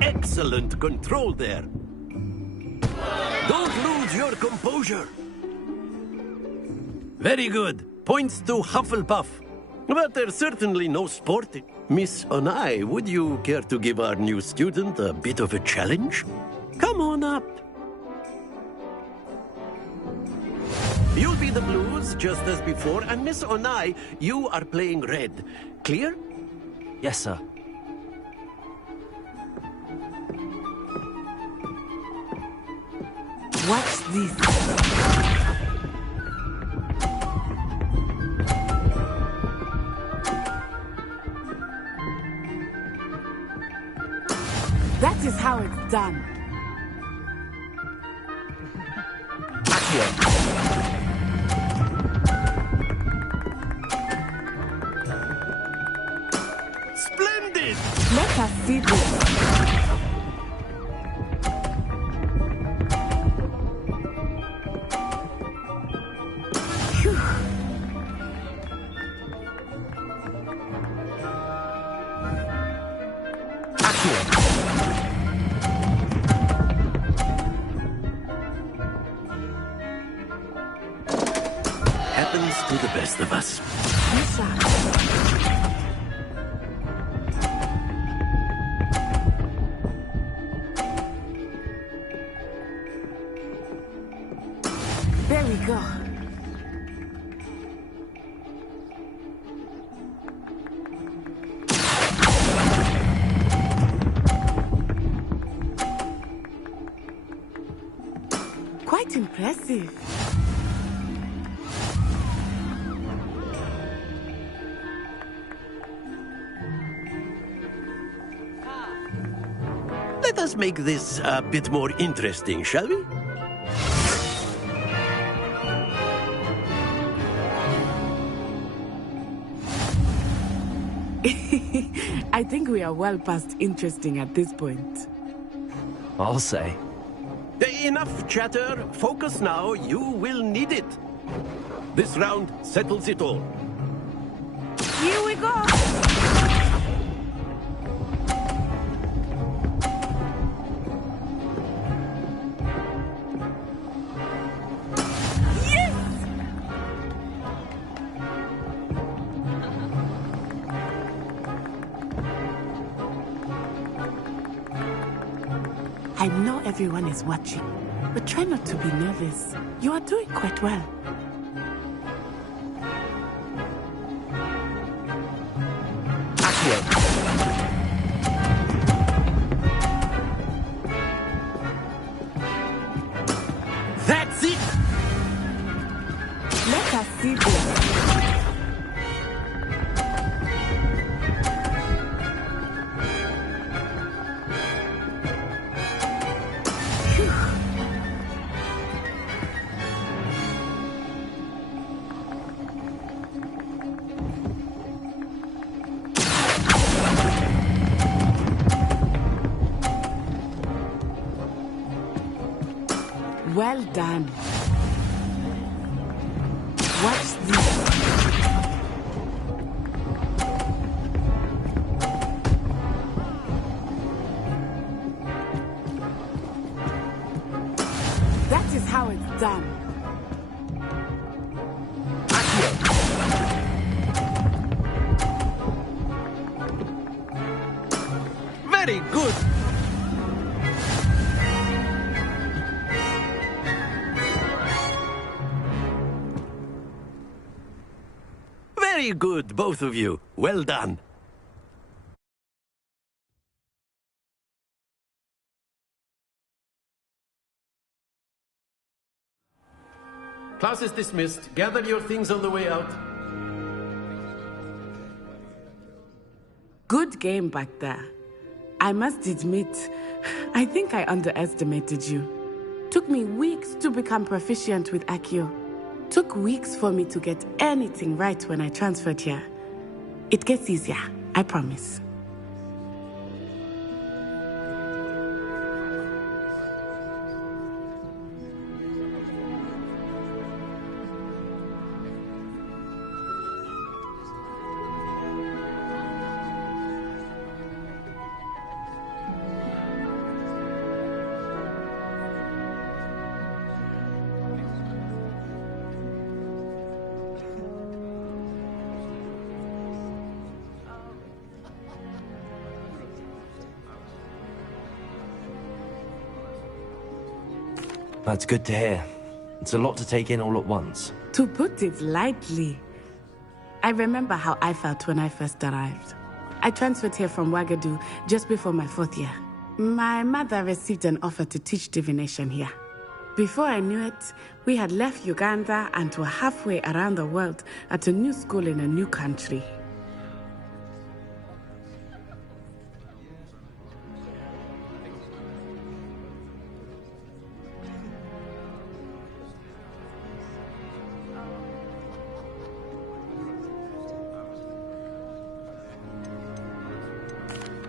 Excellent control there. Don't lose your composure. Very good. Points to Hufflepuff. But there's certainly no sport. Miss Onai, would you care to give our new student a bit of a challenge? Come on up. You'll be the blues, just as before, and Miss Onai, you are playing red. Clear? Yes, sir. Watch this. That is how it's done. Splendid! Let us see this. Happens to the best of us. There we go. Quite impressive. Let us make this a bit more interesting, shall we? I think we are well past interesting at this point. I'll say. Enough chatter. Focus now. You will need it. This round settles it all. Here we go. I know everyone is watching, but try not to be nervous. You are doing quite well. That's it! Let us see this. Well done. Watch this. That is how it's done. Very good. Very good, both of you. Well done. Class is dismissed. Gather your things on the way out. Good game back there. I must admit, I think I underestimated you. Took me weeks to become proficient with Accio. Took weeks for me to get anything right when I transferred here. It gets easier, I promise. That's good to hear. It's a lot to take in all at once. To put it lightly, I remember how I felt when I first arrived. I transferred here from Wagadu just before my 4th year. My mother received an offer to teach divination here. Before I knew it, we had left Uganda and were halfway around the world at a new school in a new country.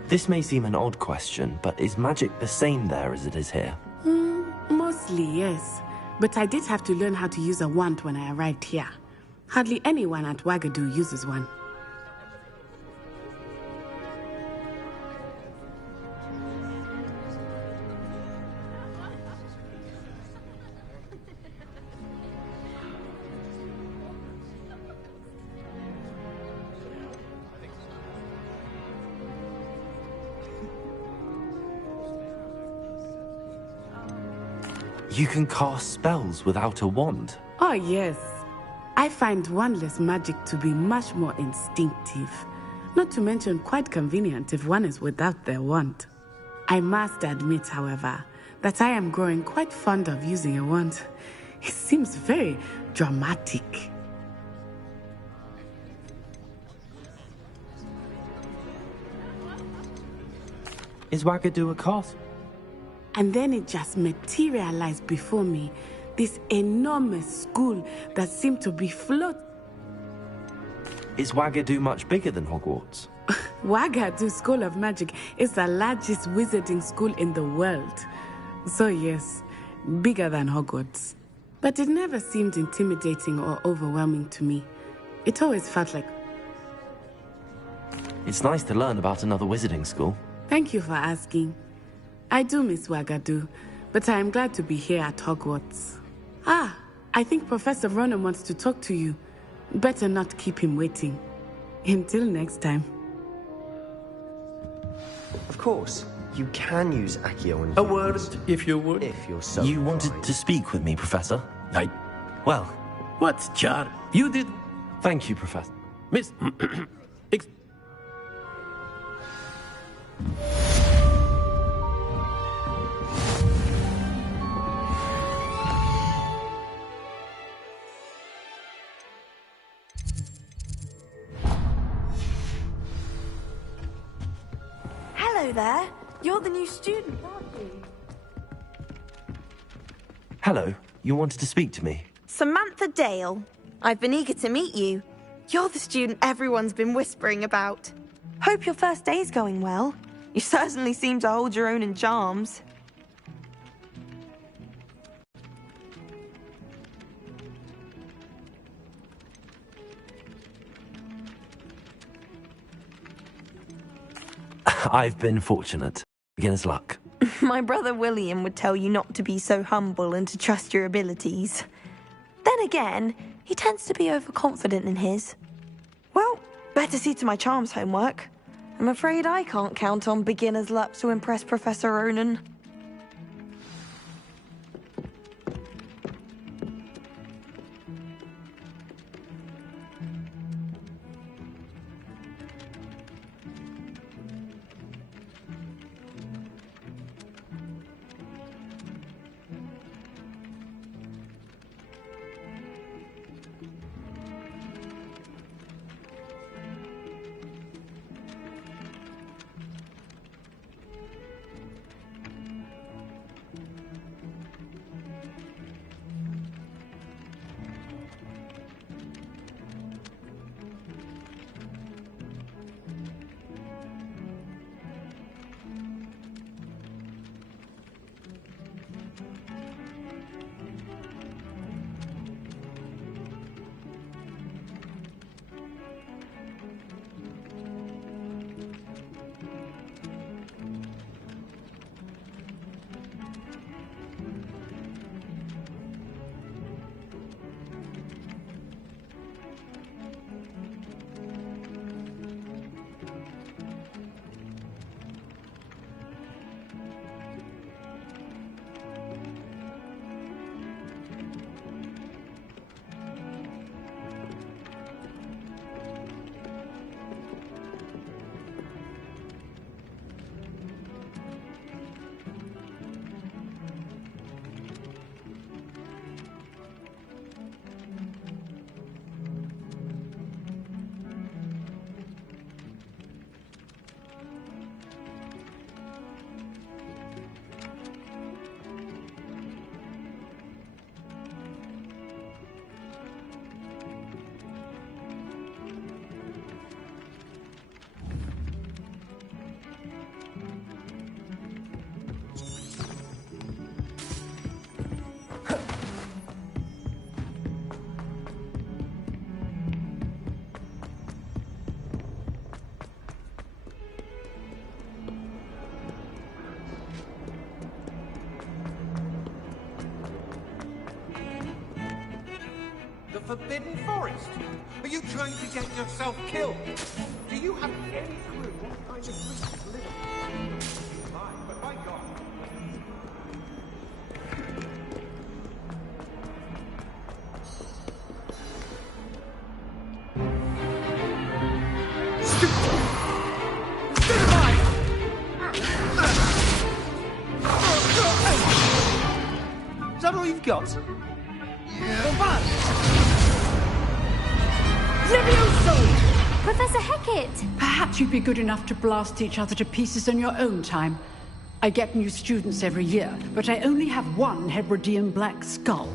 This may seem an odd question, but is magic the same there as it is here? Mostly, yes. But I did have to learn how to use a wand when I arrived here. Hardly anyone at Wagadu uses one. You can cast spells without a wand. Oh, yes. I find wandless magic to be much more instinctive. Not to mention quite convenient if one is without their wand. I must admit, however, that I am growing quite fond of using a wand. It seems very dramatic. Is Wagadu a castle? And then it just materialized before me. This enormous school that seemed to be floating. Is Wagadu much bigger than Hogwarts? Wagadu School of Magic is the largest wizarding school in the world. So yes, bigger than Hogwarts. But it never seemed intimidating or overwhelming to me. It always felt like... It's nice to learn about another wizarding school. Thank you for asking. I do miss Wagadu, but I am glad to be here at Hogwarts. Ah, I think Professor Ronan wants to talk to you. Better not keep him waiting. Until next time. Of course, you can use Accio on A word, if you would. If you're so You wanted to speak with me, Professor? Well... What, Char? You did... Thank you, Professor. Miss... Hello there. You're the new student, aren't you? Hello. You wanted to speak to me? Samantha Dale. I've been eager to meet you. You're the student everyone's been whispering about. Hope your first day's going well. You certainly seem to hold your own in charms. I've been fortunate. Beginner's luck. My brother William would tell you not to be so humble and to trust your abilities. Then again, he tends to be overconfident in his. Well, better see to my charms homework. I'm afraid I can't count on beginner's luck to impress Professor Ronan. the Forbidden Forest? Are you trying to get yourself killed? Do you have any clue what kind of creatures live in? Fine, but by God. Is that all you've got? Levioso! Professor Hecat! Perhaps you'd be good enough to blast each other to pieces in your own time. I get new students every year, but I only have one Hebridean black skull.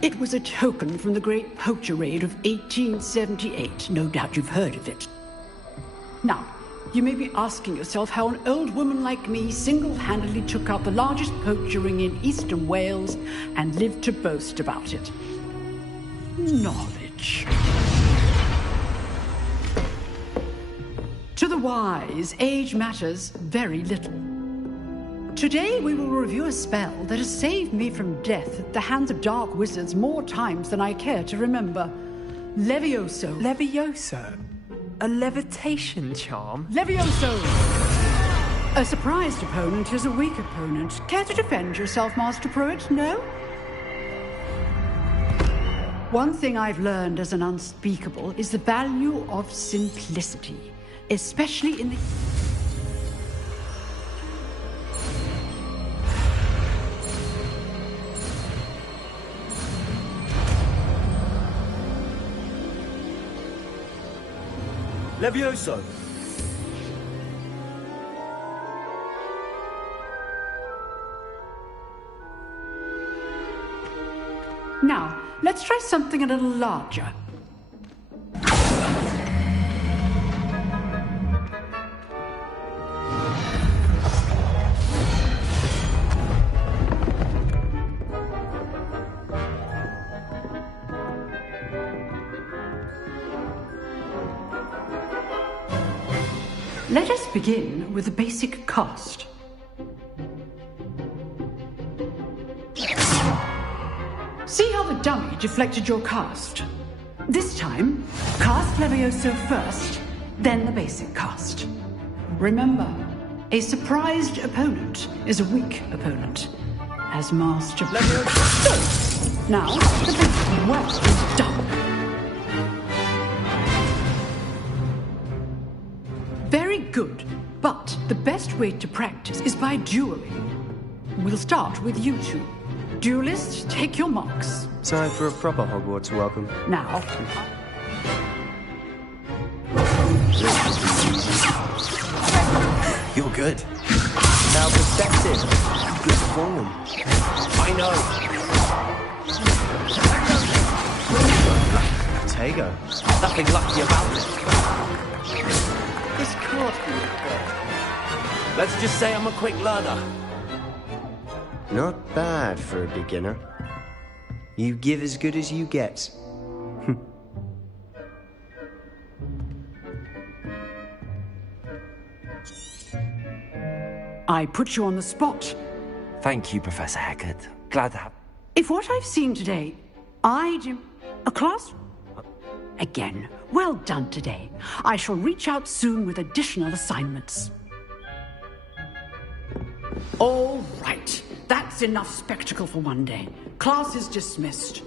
It was a token from the Great Poacher Raid of 1878. No doubt you've heard of it. Now, you may be asking yourself how an old woman like me single-handedly took out the largest poacher ring in eastern Wales and lived to boast about it. Knowledge. To the wise, age matters very little. Today we will review a spell that has saved me from death at the hands of dark wizards more times than I care to remember. Levioso. Levioso? A levitation charm? Levioso! A surprised opponent is a weak opponent. Care to defend yourself, Master Pruitt? No? One thing I've learned as an unspeakable is the value of simplicity, especially in the... Levioso! Now, let's try something a little larger. Let us begin with the basic cast. See how the dummy deflected your cast? This time, cast Levioso first, then the basic cast. Remember, a surprised opponent is a weak opponent. As Master Levioso. Now, the basic well done. Very good, but the best way to practice is by dueling. We'll start with you two. Duelists, take your marks. Time for a proper Hogwarts welcome. Now. You're good. Now perspective. Good form. I know. Tego. Nothing lucky about it. This can't be fair. Let's just say I'm a quick learner. Not bad for a beginner. You give as good as you get. I put you on the spot. Thank you, Professor Hecat. Glad to have... If what I've seen today, a class... Again, well done today. I shall reach out soon with additional assignments. All right. That's enough spectacle for one day. Class is dismissed.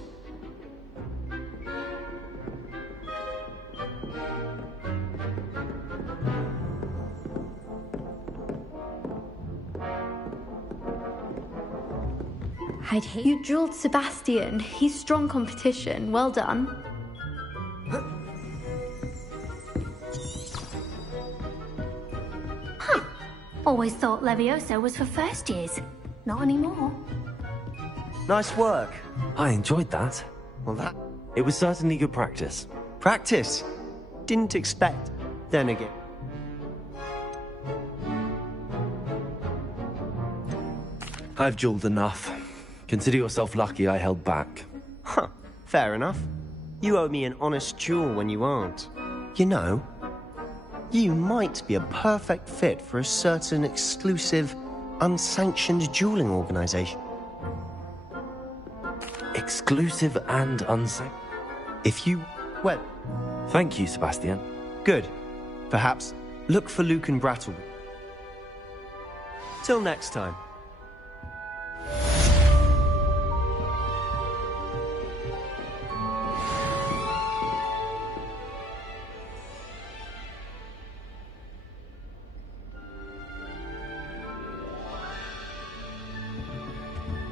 I'd hate... You drilled Sebastian. He's strong competition. Well done. Huh. Always thought Levioso was for first years. Not anymore. Nice work. I enjoyed that. Well, that... It was certainly good practice. Practice? Didn't expect. Then again. I've dueled enough. Consider yourself lucky I held back. Huh. Fair enough. You owe me an honest duel when you aren't. You know, you might be a perfect fit for a certain exclusive, unsanctioned dueling organization. exclusive and unsanctioned. If you... well... Thank you, Sebastian. Good. Perhaps look for Luke and Brattle. Till next time.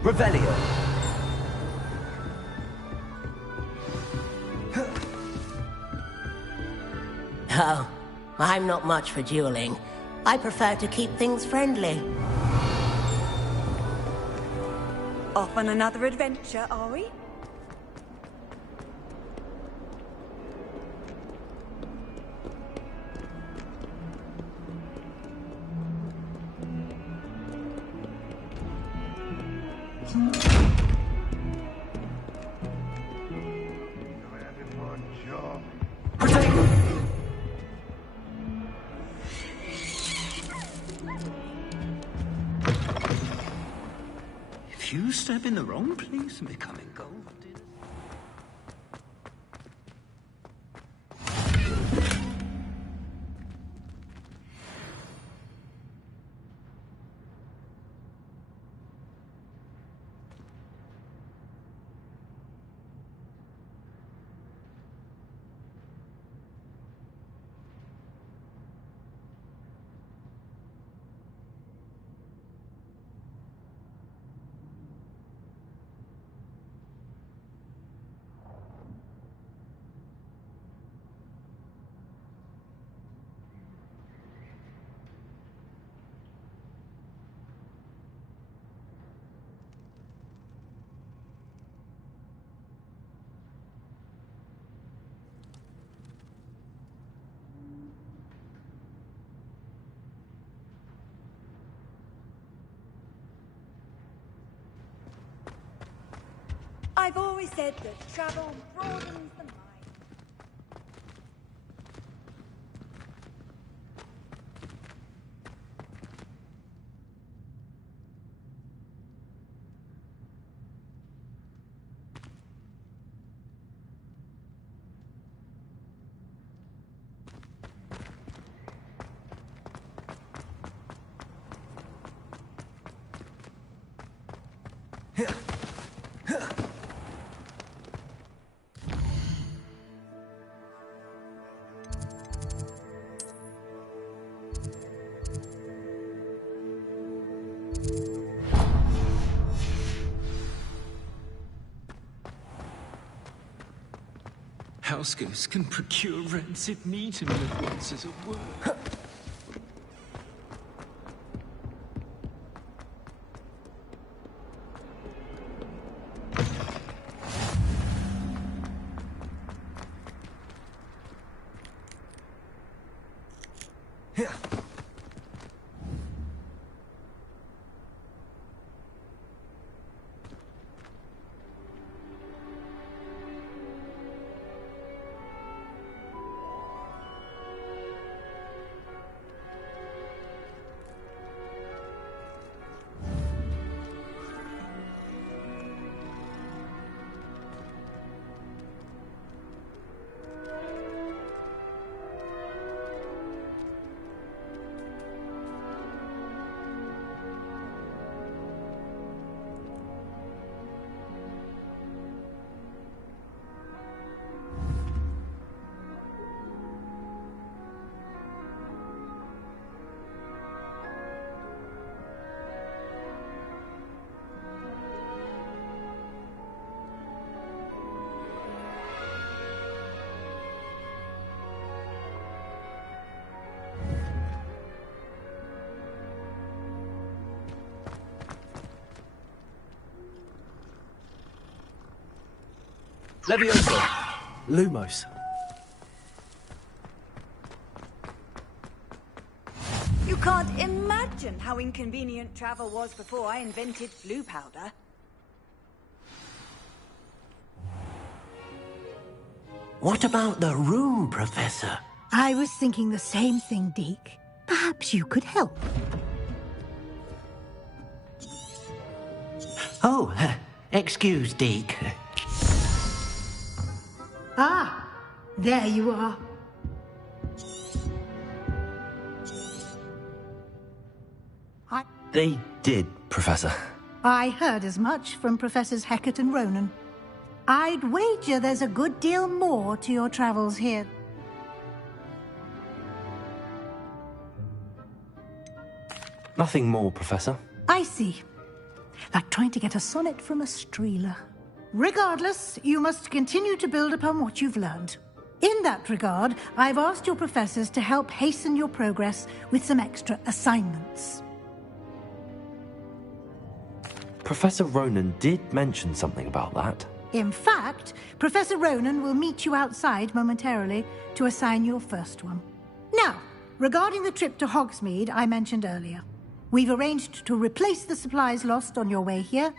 Revelio. Oh, I'm not much for dueling. I prefer to keep things friendly. Off on another adventure, are we? If you step in the wrong place and become engulfed in... I've always said that travel broadens the mind. House ghosts can procure rancid meat and live once as it were. Levioso. Lumos. You can't imagine how inconvenient travel was before I invented blue powder. What about the room, Professor? I was thinking the same thing, Deke. Perhaps you could help. Oh, Excuse, Deke. Ah, there you are. They did, Professor. I heard as much from Professors Hecat and Ronan. I'd wager there's a good deal more to your travels here. Nothing more, Professor. I see. Like trying to get a sonnet from a streeler. Regardless, you must continue to build upon what you've learned. In that regard, I've asked your professors to help hasten your progress with some extra assignments. Professor Ronan did mention something about that. In fact, Professor Ronan will meet you outside momentarily to assign your first one. Now, regarding the trip to Hogsmeade I mentioned earlier, we've arranged to replace the supplies lost on your way here,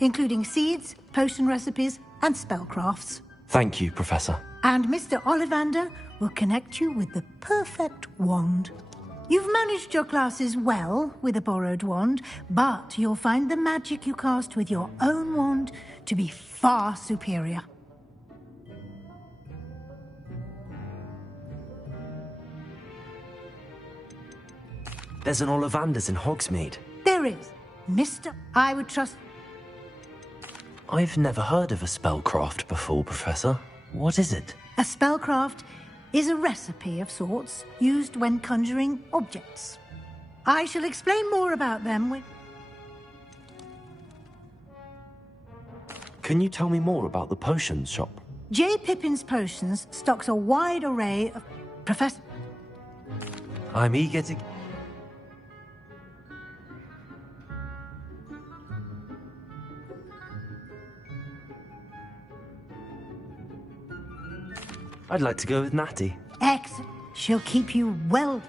including seeds, potion recipes, and spellcrafts. Thank you, Professor. And Mr. Ollivander will connect you with the perfect wand. You've managed your classes well with a borrowed wand, but you'll find the magic you cast with your own wand to be far superior. There's an Ollivander's in Hogsmeade. There is. Mr. I would trust... I've never heard of a spellcraft before, Professor. What is it? A spellcraft is a recipe of sorts used when conjuring objects. I shall explain more about them when... Can you tell me more about the potions shop? J. Pippin's Potions stocks a wide array of... Professor... I'm eager to... I'd like to go with Natty. Excellent. She'll keep you well